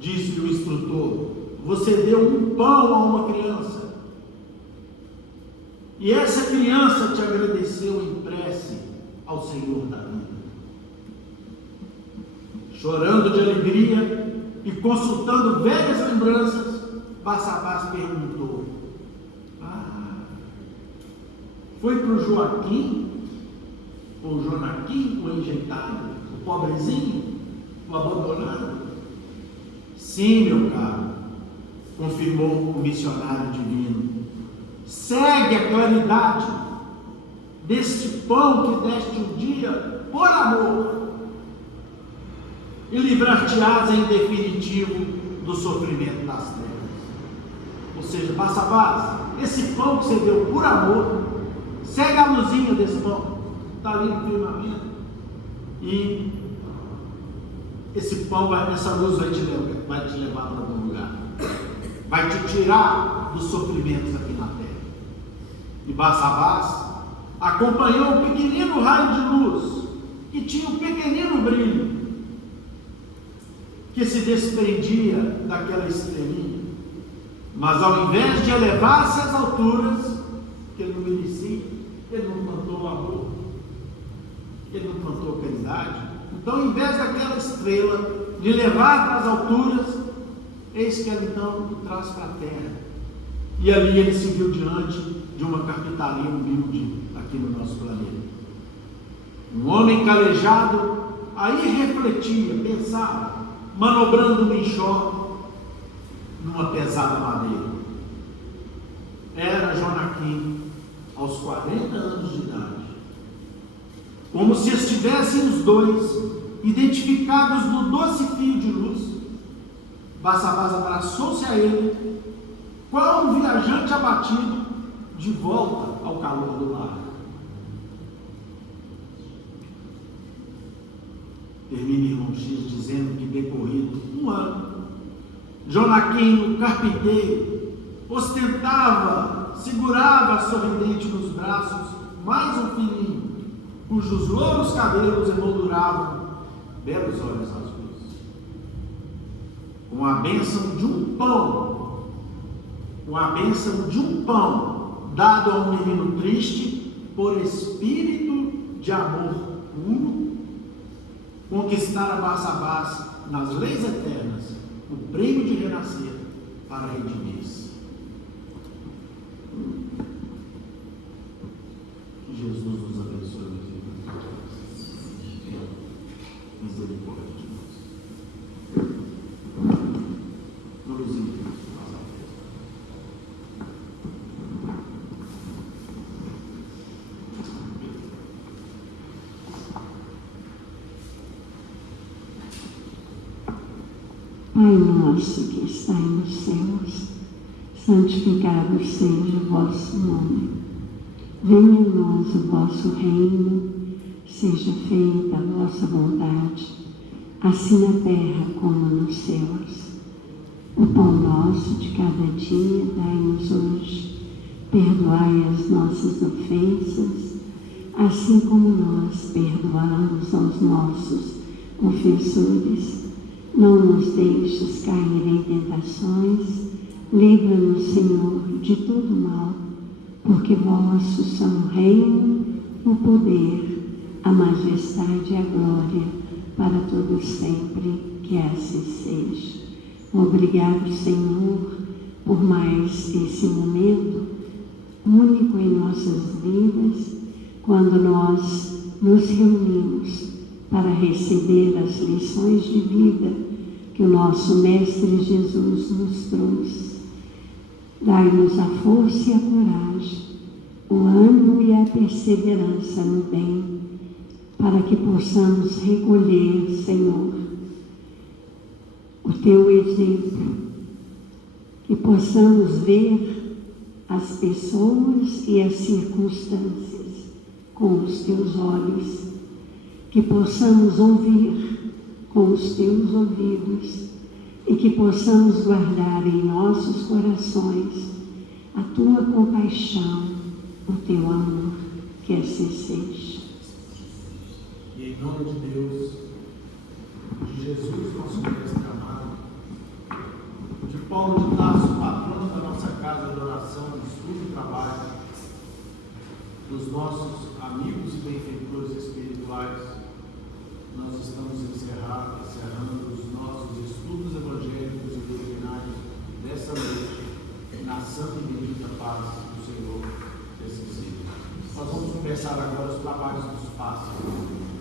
disse o instrutor, você deu um pão a uma criança. E essa criança te agradeceu em prece ao Senhor da vida. Chorando de alegria e consultando velhas lembranças, Barsabás perguntou, foi para o Joaquim, ou Jonaquim, o enjeitado, o pobrezinho, o abandonado? Sim, meu caro, confirmou o missionário divino. Segue a claridade deste pão que deste um dia por amor e livrar-te-ás em definitivo do sofrimento das trevas. Ou seja, Barsabás, esse pão que você deu por amor, segue a luzinha desse pão, está ali no firmamento, e esse pão, essa luz vai te levar para algum lugar, vai te tirar dos sofrimentos aqui na terra. E Barsabás acompanhou um pequenino raio de luz que tinha um pequenino brilho que se desprendia daquela estrelinha, mas ao invés de elevar-se às alturas que ele não merecia, ele não plantou amor, ele não plantou caridade. Então, ao invés daquela estrela de levar para as alturas, eis que ela então o traz para a terra. E ali ele se viu diante de uma capitania humilde aqui no nosso planeta. Um homem calejado aí refletia, pensava, manobrando um enxofre numa pesada madeira. Era Jonaquim, aos 40 anos de idade. Como se estivessem os dois identificados no doce fio de luz, Barsabás abraçou-se a ele, qual um viajante abatido, de volta ao calor do lar. Termina irmão X dizendo que decorrido um ano, Jonaquim, o carpinteiro, ostentava, segurava sorridente nos braços mais um filhinho, cujos louros cabelos emolduravam belos olhos azuis. Com a bênção de um pão, dado a um menino triste, por espírito de amor puro, conquistara Barsabás nas leis eternas o prêmio de renascer para redimir-se. Que Jesus nos abençoe, meus irmãos. Misericórdia de nós. Luzinho. Pai nosso que está nos céus, santificado seja o vosso nome. Venha a nós o vosso reino, seja feita a vossa vontade, assim na terra como nos céus. O pão nosso de cada dia dai-nos hoje, Perdoai as nossas ofensas, assim como nós perdoamos aos nossos ofensores. Não nos deixes cair em tentações, livra-nos, Senhor, de todo mal, porque vossos são o reino, o poder, a majestade e a glória, para todos sempre, que assim seja. Obrigado, Senhor, por mais esse momento único em nossas vidas, quando nós nos reunimos para receber as lições de vida que o nosso Mestre Jesus nos trouxe. Dai-nos a força e a coragem, o ânimo e a perseverança no bem, para que possamos recolher, Senhor, o Teu exemplo, que possamos ver as pessoas e as circunstâncias com os Teus olhos, que possamos ouvir com os Teus ouvidos e que possamos guardar em nossos corações a Tua compaixão, o Teu amor, que assim seja. E em nome de Deus, de Jesus, nosso mestre amado, de Paulo de Tarso, patrono da nossa casa de oração, de estudo e trabalho, dos nossos amigos e benfeitores espirituais, nós estamos encerrando os nossos estudos evangélicos e doutrinários dessa noite, na santa e bendita paz do Senhor. Nós vamos começar agora os trabalhos dos pássaros.